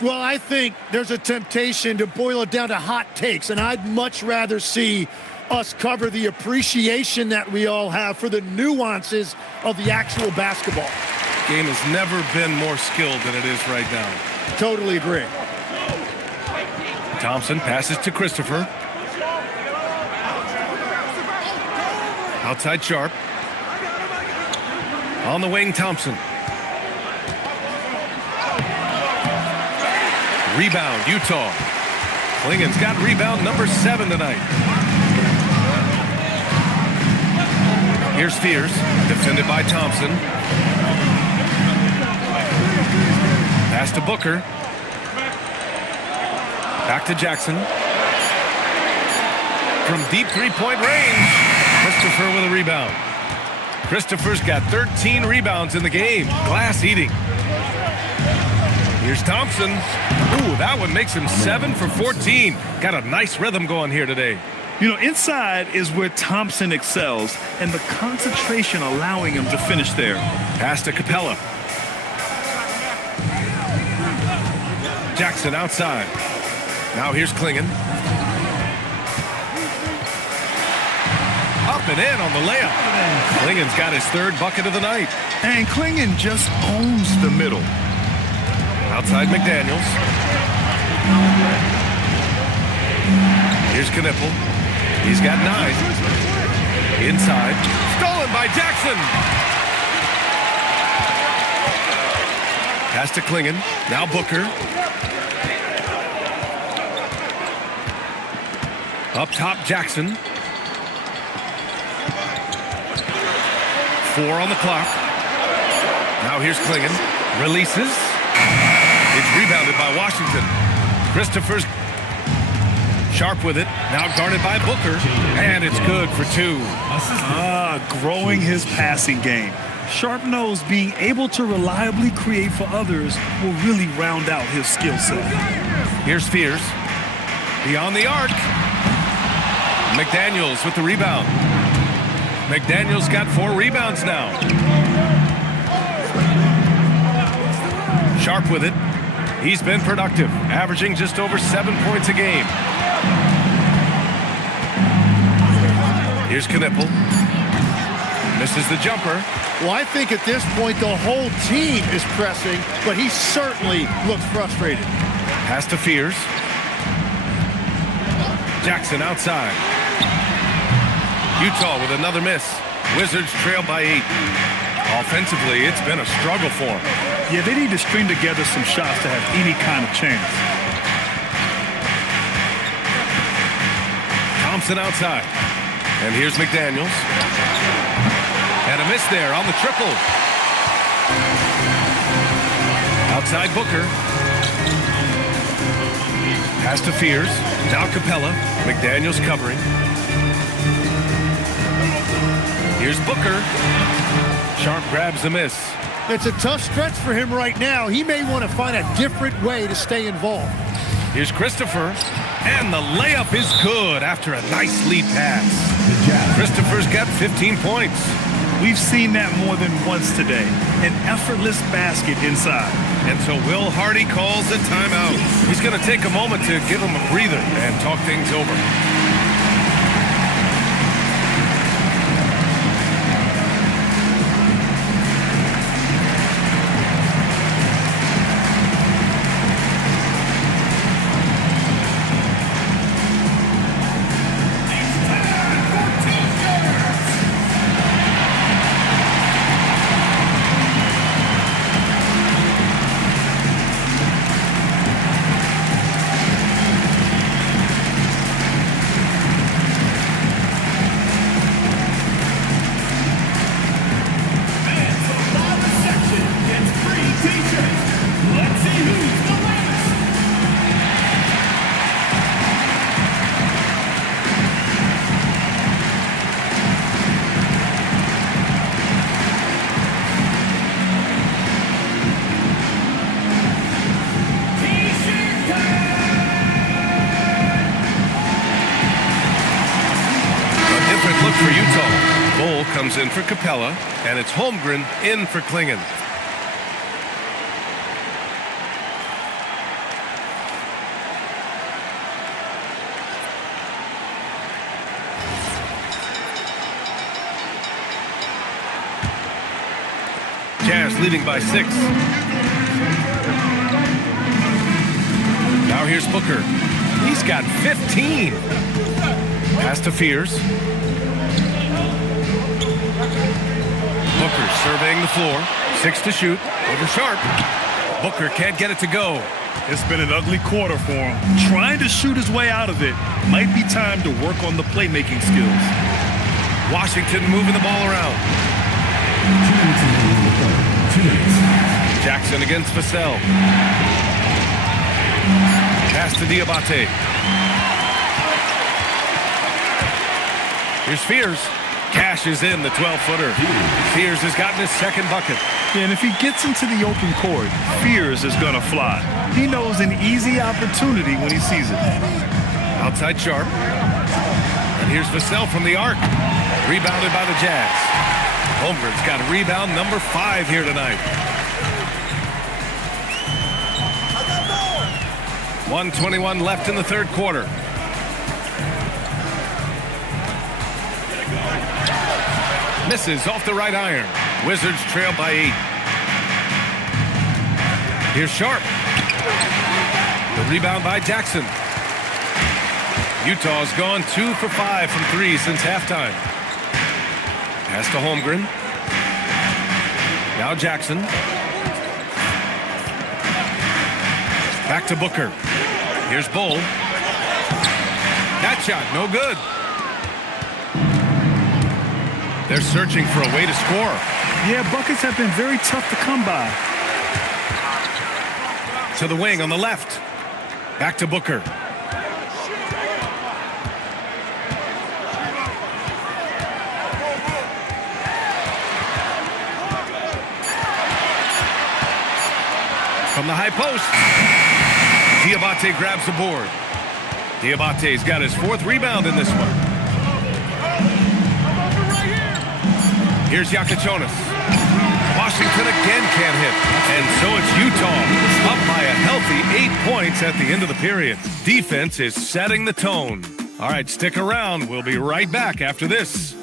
Well, I think there's a temptation to boil it down to hot takes, and I'd much rather see us cover the appreciation that we all have for the nuances of the actual basketball. Game has never been more skilled than it is right now. Totally agree. Thompson passes to Christopher. Outside Sharp. On the wing, Thompson. Rebound, Utah. Klingen's got rebound number 7 tonight. Here's Spears, defended by Thompson. Pass to Booker. Back to Jackson. From deep three-point range, Christopher with a rebound. Christopher's got 13 rebounds in the game. Glass eating. Here's Thompson. Ooh, that one makes him 7 for 14. Got a nice rhythm going here today. You know, inside is where Thompson excels, and the concentration allowing him to finish there. Pass to Capella. Jackson outside. Now here's Klingen. Up and in on the layup. Klingen's got his 3rd bucket of the night. And Klingen just owns the middle. Outside McDaniels. Here's Knipple. He's got 9. Inside. Stolen by Jackson. Pass to Klingen. Now Booker. Up top, Jackson. 4 on the clock. Now here's Klingen. Releases. It's rebounded by Washington. Christopher's Sharp with it. Now guarded by Booker. And it's good for 2. Growing his passing game. Sharp knows being able to reliably create for others will really round out his skill set. Here's Spears. Beyond the arc. McDaniels with the rebound. McDaniels got 4 rebounds now. Sharp with it. He's been productive, averaging just over 7 points a game. Here's Knipple. Misses the jumper. Well, I think at this point the whole team is pressing, but he certainly looks frustrated. Pass to Fears. Jackson outside. Utah with another miss. Wizards trail by 8. Offensively, it's been a struggle for them. Yeah, they need to string together some shots to have any kind of chance. Thompson outside. And here's McDaniels. And a miss there on the triple. Outside Booker. Pass to Fears. Now Capella. McDaniels covering. Here's Booker. Sharp grabs the miss. It's a tough stretch for him right now. He may want to find a different way to stay involved. Here's Christopher. And the layup is good after a nice lead pass. Christopher's got 15 points. We've seen that more than once today. An effortless basket inside. And so Will Hardy calls a timeout. He's going to take a moment to give him a breather and talk things over. For Utah, Bull comes in for Capella, and it's Holmgren in for Klingen. Jazz leading by 6. Now here's Booker. He's got 15. Pass to Fears. Booker surveying the floor. 6 to shoot. Over Sharp. Booker can't get it to go. It's been an ugly quarter for him. Trying to shoot his way out of it. Might be time to work on the playmaking skills. Washington moving the ball around. Jackson against Vassell. Pass to Diabate. Here's Fears. Cashes in the 12-footer. Fears has gotten his second bucket. Yeah, and if he gets into the open court, Fears is going to fly. He knows an easy opportunity when he sees it. Outside Sharp. And here's Vassell from the arc. Rebounded by the Jazz. Holmgren's got rebound number 5 here tonight. 1:21 left in the third quarter. Misses off the right iron. Wizards trail by 8. Here's Sharp. The rebound by Jackson. Utah's gone 2 for 5 from 3 since halftime. Pass to Holmgren. Now Jackson. Back to Booker. Here's Bull. That shot, no good. They're searching for a way to score. Yeah, buckets have been very tough to come by. To the wing on the left. Back to Booker. From the high post. Diabate grabs the board. Diabate's got his 4th rebound in this one. Here's Yakichonis. Washington again can't hit. And so it's Utah up by a healthy 8 points at the end of the period. Defense is setting the tone. All right, stick around. We'll be right back after this.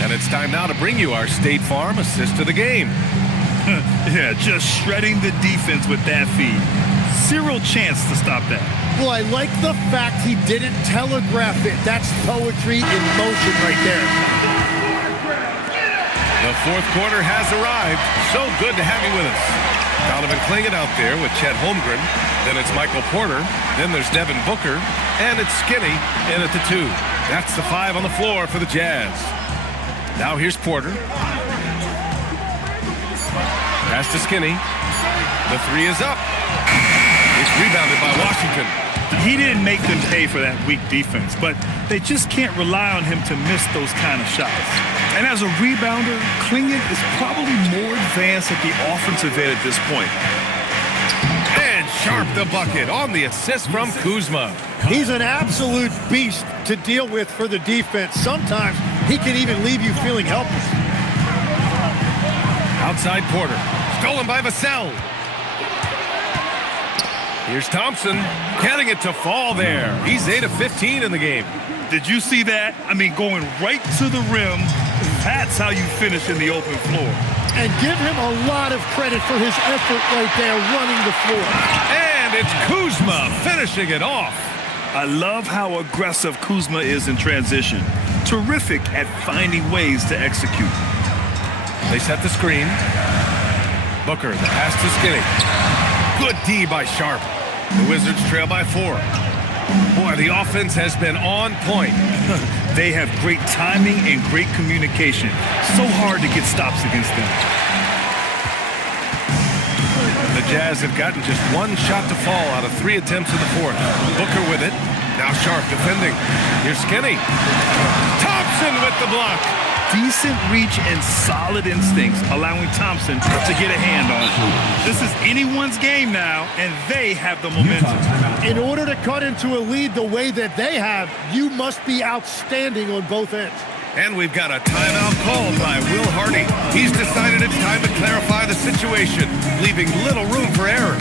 And it's time now to bring you our State Farm assist to the game. Yeah, just shredding the defense with that feed. Zero chance to stop that. Well, I like the fact he didn't telegraph it. That's poetry in motion right there. The fourth quarter has arrived. So good to have you with us. Donovan Clingan out there with Chet Holmgren. Then it's Michael Porter. Then there's Devin Booker. And it's Skinny in at the 2. That's the 5 on the floor for the Jazz. Now here's Porter. Pass to Skinny. The 3 is up. It's rebounded by Washington. He didn't make them pay for that weak defense, but they just can't rely on him to miss those kind of shots. And as a rebounder, Clingan is probably more advanced at the offensive end at this point. And Sharp the bucket on the assist from Kuzma. He's an absolute beast to deal with for the defense. Sometimes he can even leave you feeling helpless. Outside Porter. Stolen by Vassell. Here's Thompson. Getting it to fall there. He's 8 of 15 in the game. Did you see that? I mean, going right to the rim. That's how you finish in the open floor. And give him a lot of credit for his effort right there running the floor. And it's Kuzma finishing it off. I love how aggressive Kuzma is in transition. Terrific at finding ways to execute. They set the screen. Booker, the pass to Skinny. Good D by Sharp. The Wizards trail by 4. Boy, the offense has been on point. They have great timing and great communication. So hard to get stops against them. The Jazz have gotten just 1 shot to fall out of 3 attempts in the 4th. Booker with it. Now Sharp defending. Here's Skinny. Thompson with the block. Decent reach and solid instincts, allowing Thompson to get a hand on it. This is anyone's game now, and they have the momentum. In order to cut into a lead the way that they have, you must be outstanding on both ends. And we've got a timeout called by Will Hardy. He's decided it's time to clarify the situation, leaving little room for error.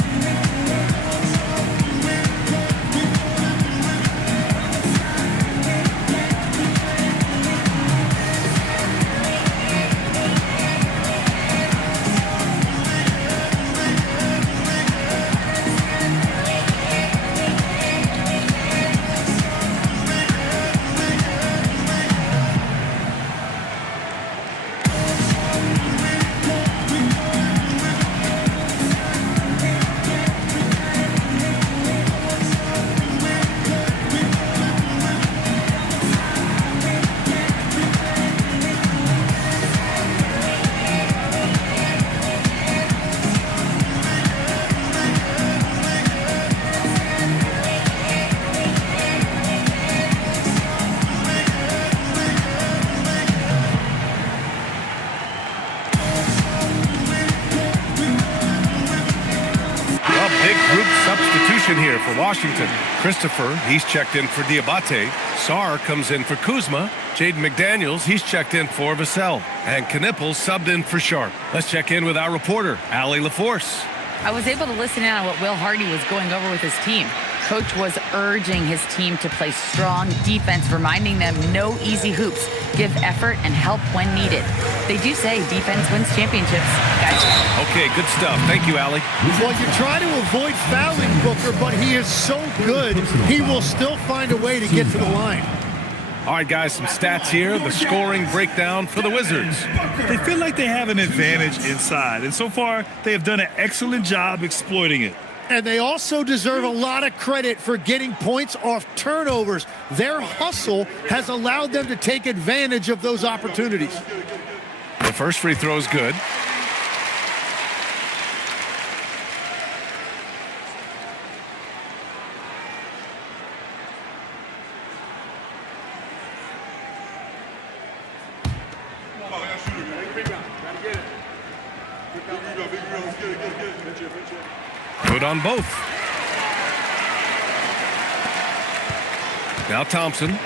Substitution here for Washington. Christopher, he's checked in for Diabate. Sarr comes in for Kuzma. Jaden McDaniels, he's checked in for Vassell. And Knippel subbed in for Sharp. Let's check in with our reporter, Allie LaForce. I was able to listen in on what Will Hardy was going over with his team. Coach was urging his team to play strong defense, reminding them no easy hoops, give effort and help when needed. They do say defense wins championships, guys. Okay, good stuff. Thank you, Allie. Well, you try to avoid fouling Booker, but he is so good, he will still find a way to get to the line. All right, guys, some stats here. The scoring breakdown for the Wizards. They feel like they have an advantage inside, and so far they have done an excellent job exploiting it. And they also deserve a lot of credit for getting points off turnovers. Their hustle has allowed them to take advantage of those opportunities. The first free throw is good. Good on both. Now Thompson.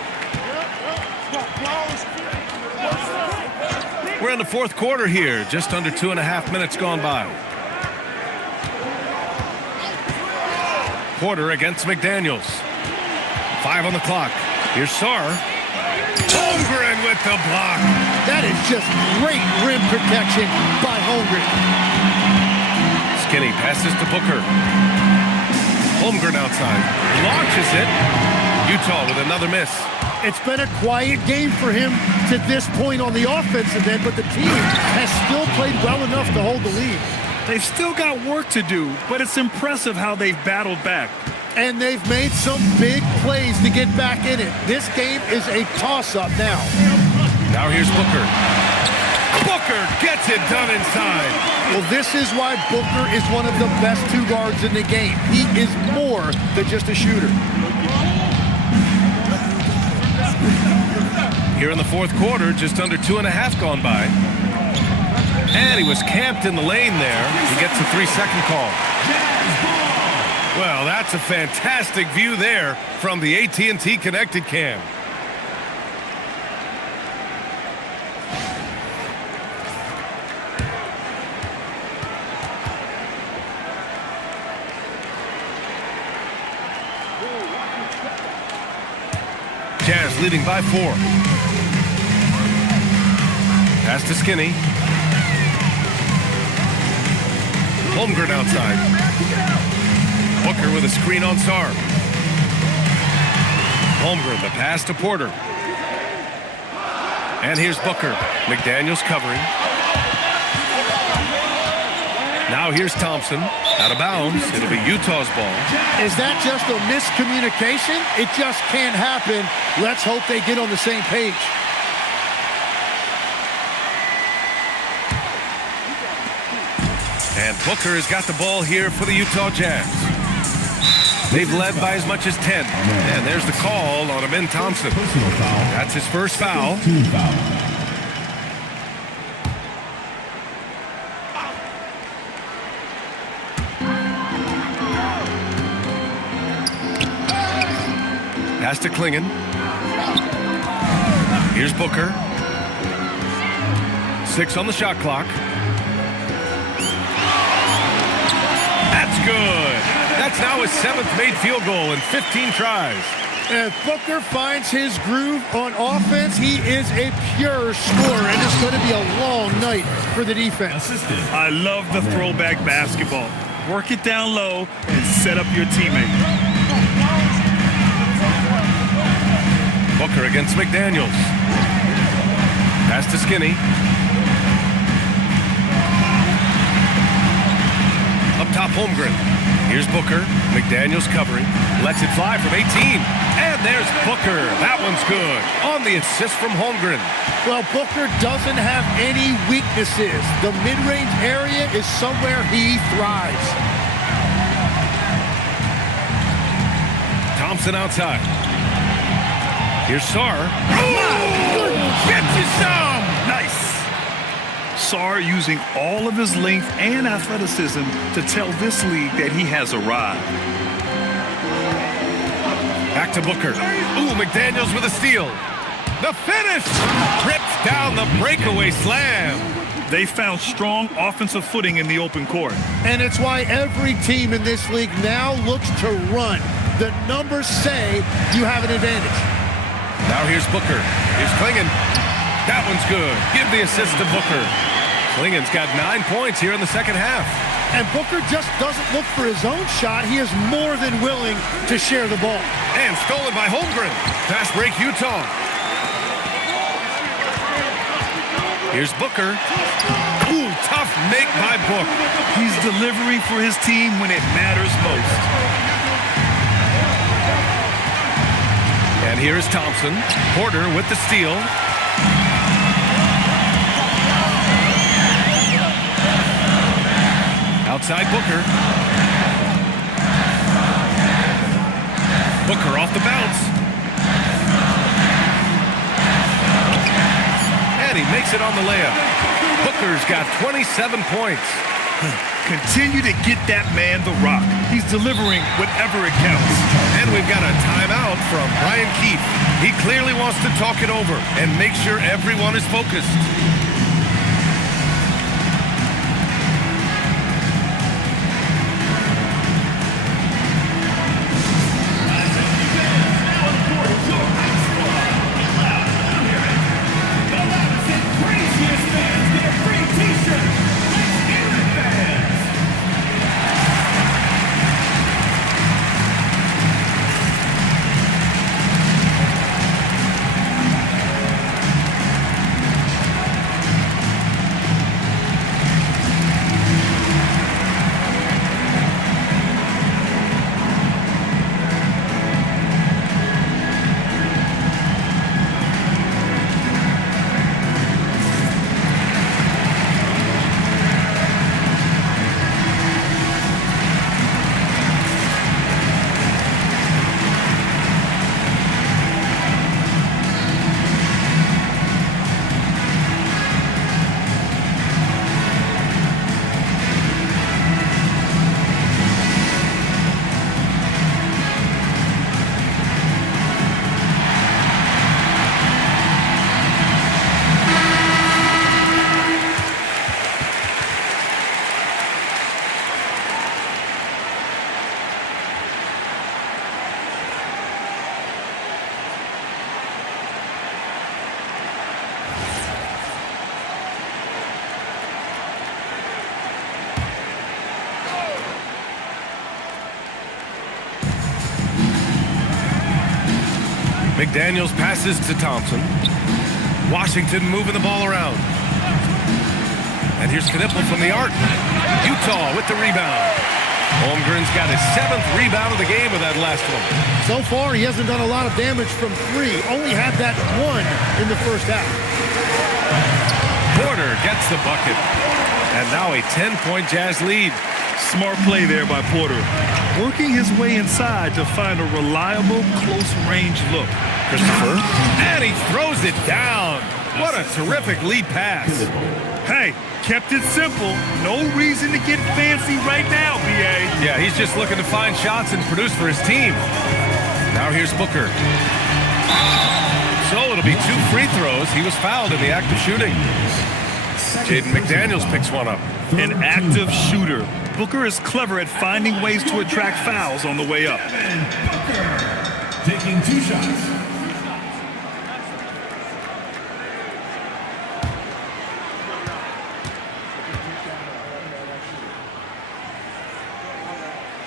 We're in the fourth quarter here. Just under 2.5 minutes gone by. Porter against McDaniels. 5 on the clock. Here's Sarr. Holmgren with the block. That is just great rim protection by Holmgren. Skinny passes to Booker. Holmgren outside. Launches it. Utah with another miss. It's been a quiet game for him to this point on the offensive end, but the team has still played well enough to hold the lead. They've still got work to do, but it's impressive how they've battled back. And they've made some big plays to get back in it. This game is a toss-up now. Now here's Booker. Booker gets it done inside. Well, this is why Booker is one of the best two guards in the game. He is more than just a shooter. Here in the fourth quarter, just under 2.5 gone by. And he was camped in the lane there. He gets a 3-second call. Well, that's a fantastic view there from the AT&T Connected Cam. Jazz leading by 4. Pass to Skinny. Holmgren outside. Booker with a screen on Sarr. Holmgren, the pass to Porter. And here's Booker. McDaniels covering. Now here's Thompson. Out of bounds. It'll be Utah's ball. Is that just a miscommunication? It just can't happen. Let's hope they get on the same page. And Booker has got the ball here for the Utah Jazz. They've led by as much as 10. And there's the call on Amin Thompson. That's his first foul. Pass to Klingen. Here's Booker. 6 on the shot clock. That's good. That's now his 7th made field goal in 15 tries. If Booker finds his groove on offense, he is a pure scorer, and it's going to be a long night for the defense. I love the throwback basketball. Work it down low and set up your teammate. Booker against McDaniels. Pass to Skinny. Up top, Holmgren. Here's Booker. McDaniels covering. Lets it fly from 18. And there's Booker. That one's good. On the assist from Holmgren. Well, Booker doesn't have any weaknesses. The mid-range area is somewhere he thrives. Thompson outside. Here's Sarr. Oh! Get you some! Nice. Sarr using all of his length and athleticism to tell this league that he has arrived. Back to Booker. Ooh, McDaniels with a steal. The finish! Rips down the breakaway slam. They found strong offensive footing in the open court. And it's why every team in this league now looks to run. The numbers say you have an advantage. Now here's Booker. Here's Klingon. That one's good. Give the assist to Booker. Klingon's got 9 points here in the second half. And Booker just doesn't look for his own shot. He is more than willing to share the ball. And stolen by Holmgren. Fast break Utah. Here's Booker. Ooh, tough make by Book. He's delivering for his team when it matters most. And here is Thompson. Porter with the steal. Outside Booker. Booker off the bounce. And he makes it on the layup. Booker's got 27 points. Continue to get that man the rock. He's delivering whatever it counts. And we've got a timeout from Brian Keefe. He clearly wants to talk it over and make sure everyone is focused. McDaniels passes to Thompson. Washington moving the ball around. And here's Knipple from the arc. Utah with the rebound. Holmgren's got his 7th rebound of the game with that last one. So far, he hasn't done a lot of damage from 3. Only had that 1 in the first half. Porter gets the bucket. And now a 10-point Jazz lead. Smart play there by Porter. Working his way inside to find a reliable, close-range look. Christopher. And he throws it down. What a terrific lead pass. Hey, kept it simple. No reason to get fancy right now, B.A. Yeah, he's just looking to find shots and produce for his team. Now here's Booker. So it'll be 2 free throws. He was fouled in the act of shooting. Jaden McDaniels picks one up. An active shooter. Booker is clever at finding ways to attract fouls on the way up. Booker taking 2 shots.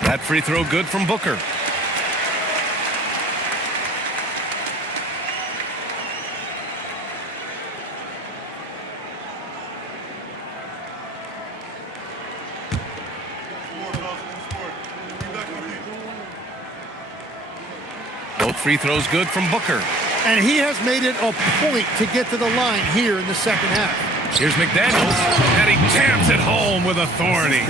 That free throw good from Booker. Both free throws good from Booker. And he has made it a point to get to the line here in the second half. Here's McDaniels, and he jams it home with authority.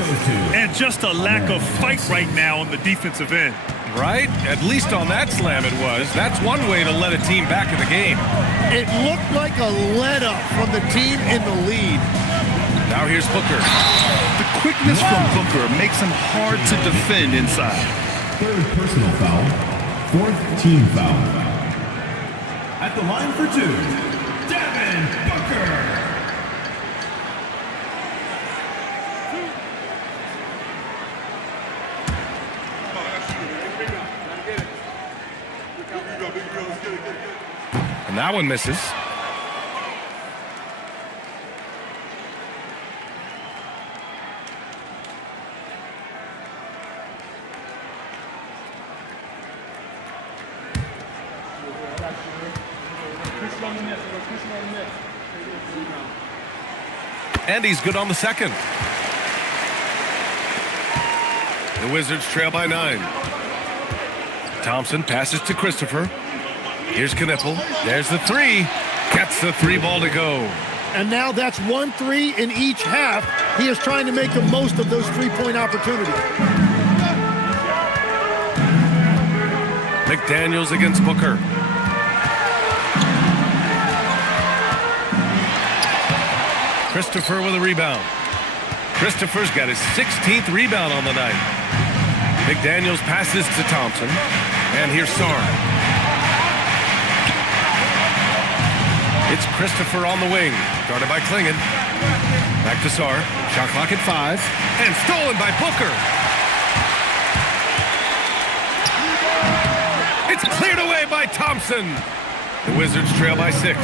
And just a lack of fight right now on the defensive end. Right? At least on that slam it was. That's one way to let a team back in the game. It looked like a let-up from the team in the lead. Now here's Booker. The quickness from Booker makes him hard to defend inside. 3rd personal foul. 4th team foul. At the line for 2, Devin Booker. And that one misses. And he's good on the second. The Wizards trail by 9. Thompson passes to Christopher. Here's Knipple. There's the 3. Gets the 3 ball to go. And now that's 1 3 in each half. He is trying to make the most of those 3-point opportunities. McDaniels against Booker. Christopher with a rebound. Christopher's got his 16th rebound on the night. McDaniels passes to Thompson. And here's Sarr. It's Christopher on the wing. Guarded by Klingon. Back to Sarr. Shot clock at 5. And stolen by Booker. It's cleared away by Thompson. The Wizards trail by 6.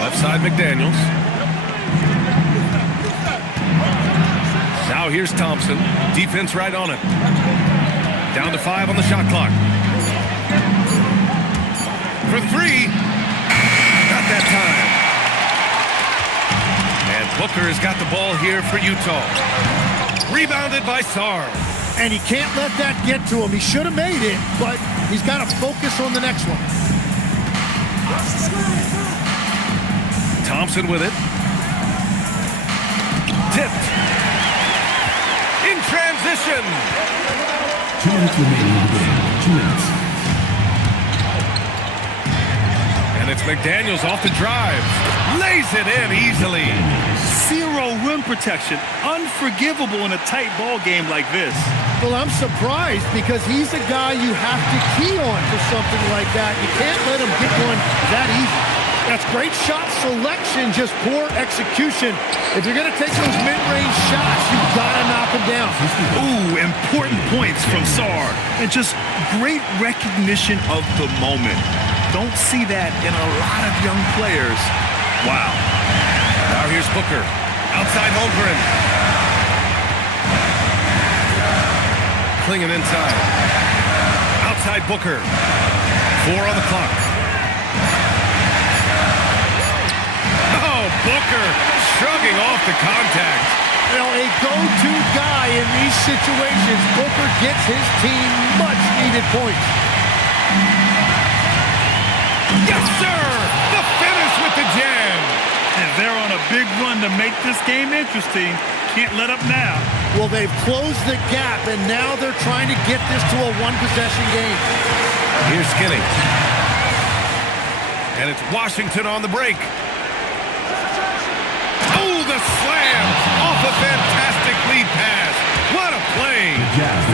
Left side, McDaniels. Now here's Thompson. Defense right on it. Down to 5 on the shot clock. For 3. Not that time. And Booker has got the ball here for Utah. Rebounded by Sarr. And he can't let that get to him. He should have made it, but he's got to focus on the next one. Thompson with it. Tipped. In transition. 2 minutes remaining in the game. 2 minutes. And it's McDaniels off the drive. Lays it in easily. 0 rim protection. Unforgivable in a tight ball game like this. Well, I'm surprised because he's a guy you have to key on for something like that. You can't let him get one that easy. That's great shot selection, just poor execution. If you're going to take those mid-range shots, you've got to knock them down. Ooh, important points from Sarr. And just great recognition of the moment. Don't see that in a lot of young players. Wow. Now here's Booker. Outside Holmgren. Klingon inside. Outside Booker. 4 on the clock. Oh, Booker shrugging off the contact. You know, a go-to guy in these situations. Booker gets his team much-needed points. Yes, sir! The finish with the jam. And they're on a big run to make this game interesting. Can't let up now. Well, they've closed the gap, and now they're trying to get this to a one-possession game. Here's Skinny. And it's Washington on the break. Oh, the slam off a fantastic lead pass. What a play.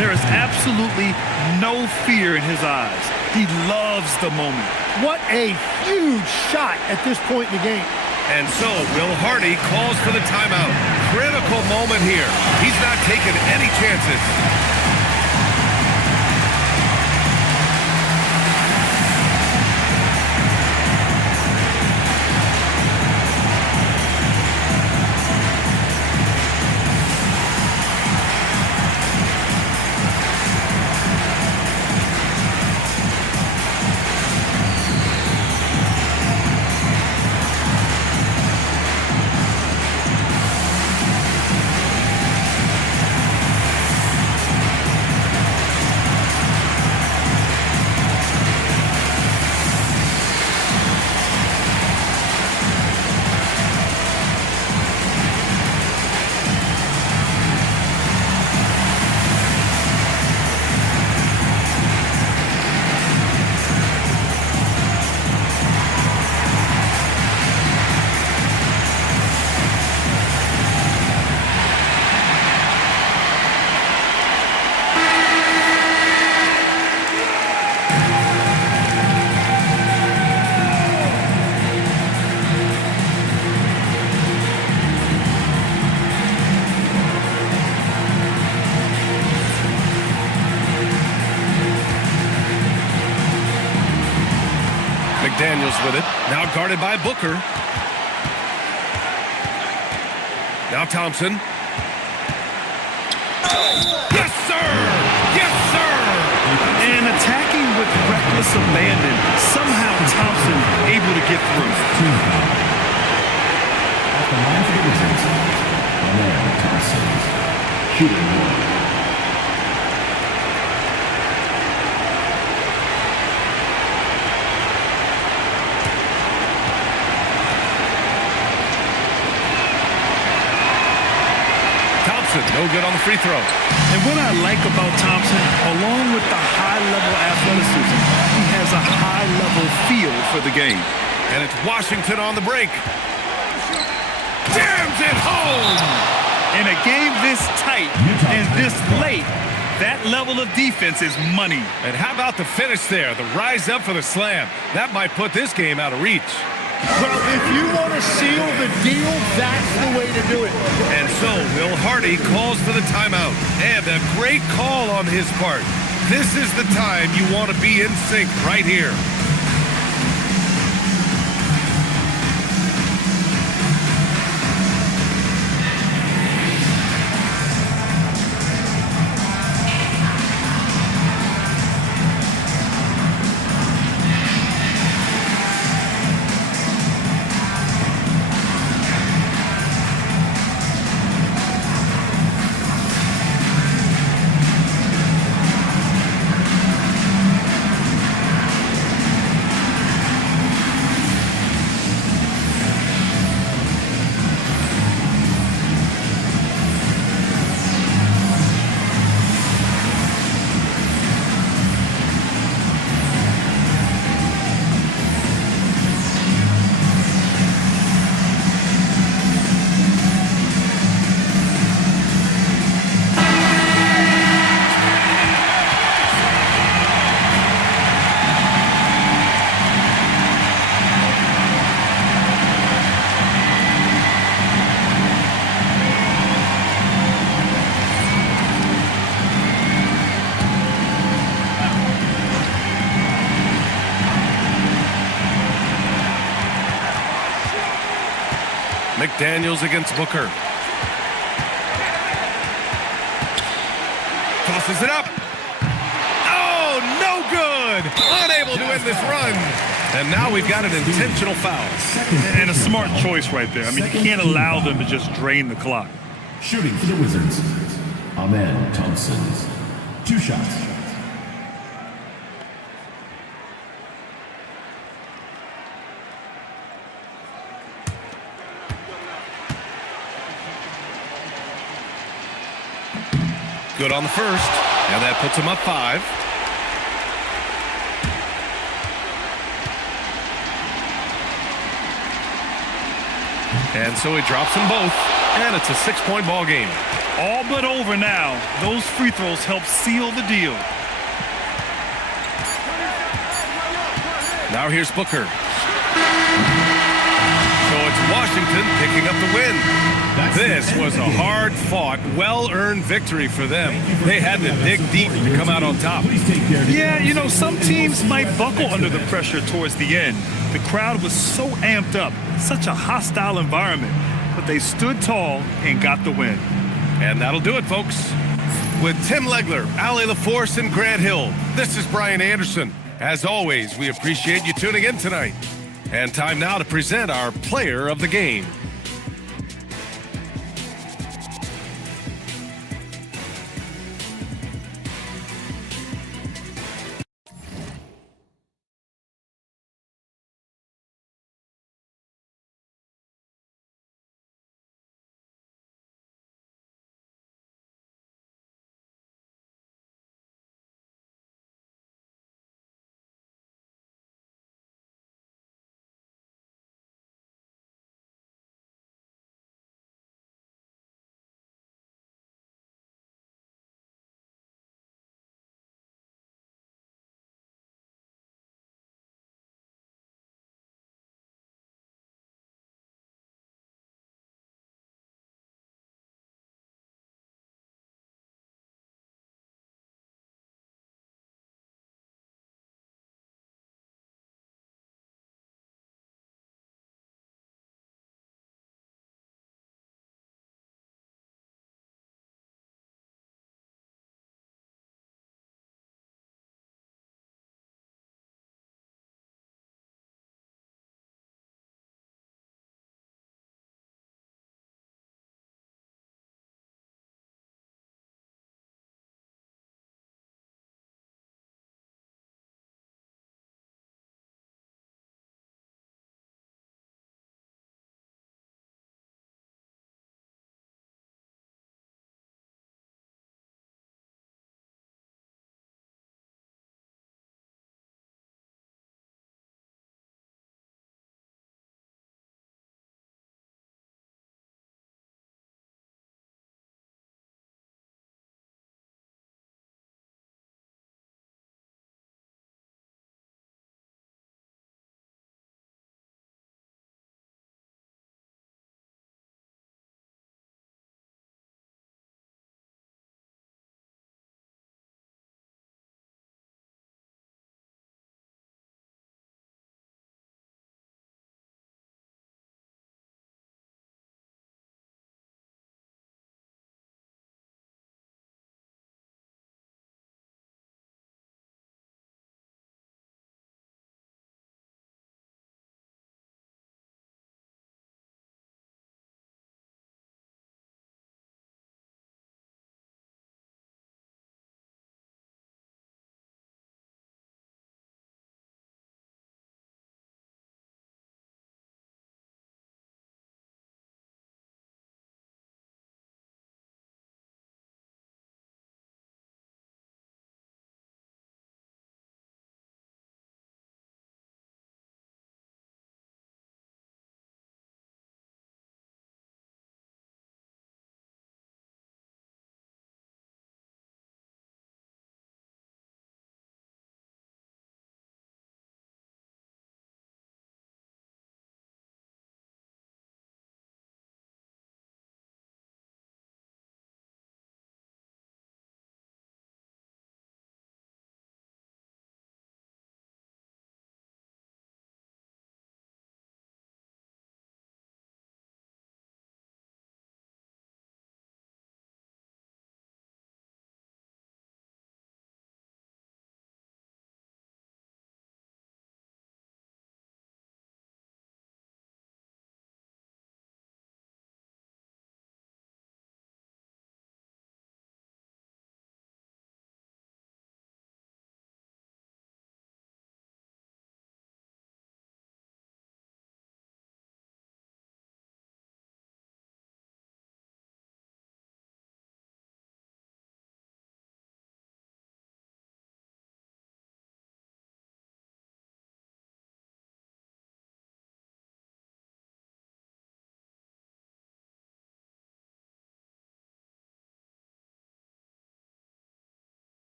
There is absolutely no fear in his eyes. He loves the moment. What a huge shot at this point in the game. And so Will Hardy calls for the timeout. Critical moment here. He's not taking any chances. McDaniels with it. Now guarded by Booker. Now Thompson. Yes, sir! Yes, sir! And attacking with reckless abandon. Somehow Thompson able to get through. At the line for the Wizards, Thompson, shooting one. No good on the free throw. And what I like about Thompson, along with the high-level athleticism, he has a high-level feel for the game. And it's Washington on the break. Jams it home! In a game this tight and this late, that level of defense is money. And how about the finish there? The rise up for the slam. That might put this game out of reach. Well, if you want to seal the deal, that's the way to do it. And so Will Hardy calls for the timeout. And a great call on his part. This is the time you want to be in sync right here. McDaniels against Booker. Tosses it up. Oh, no good. Unable to end this run. And now we've got an intentional foul. And a smart choice right there. I mean, you can't allow them to just drain the clock. Shooting for the Wizards, Amen Thompson. 2 shots. Good on the first, and that puts him up 5. And so he drops them both, and it's a 6-point ball game. All but over now. Those free throws help seal the deal. Now here's Booker. So it's Washington picking up the win. This was a hard-fought, well-earned victory for them. They had to dig deep to come out on top. Yeah, you know, some teams might buckle under the pressure towards the end. The crowd was so amped up, such a hostile environment, but they stood tall and got the win. And that'll do it, folks. With Tim Legler, Ali LaForce, and Grant Hill, this is Brian Anderson. As always, we appreciate you tuning in tonight. And time now to present our player of the game.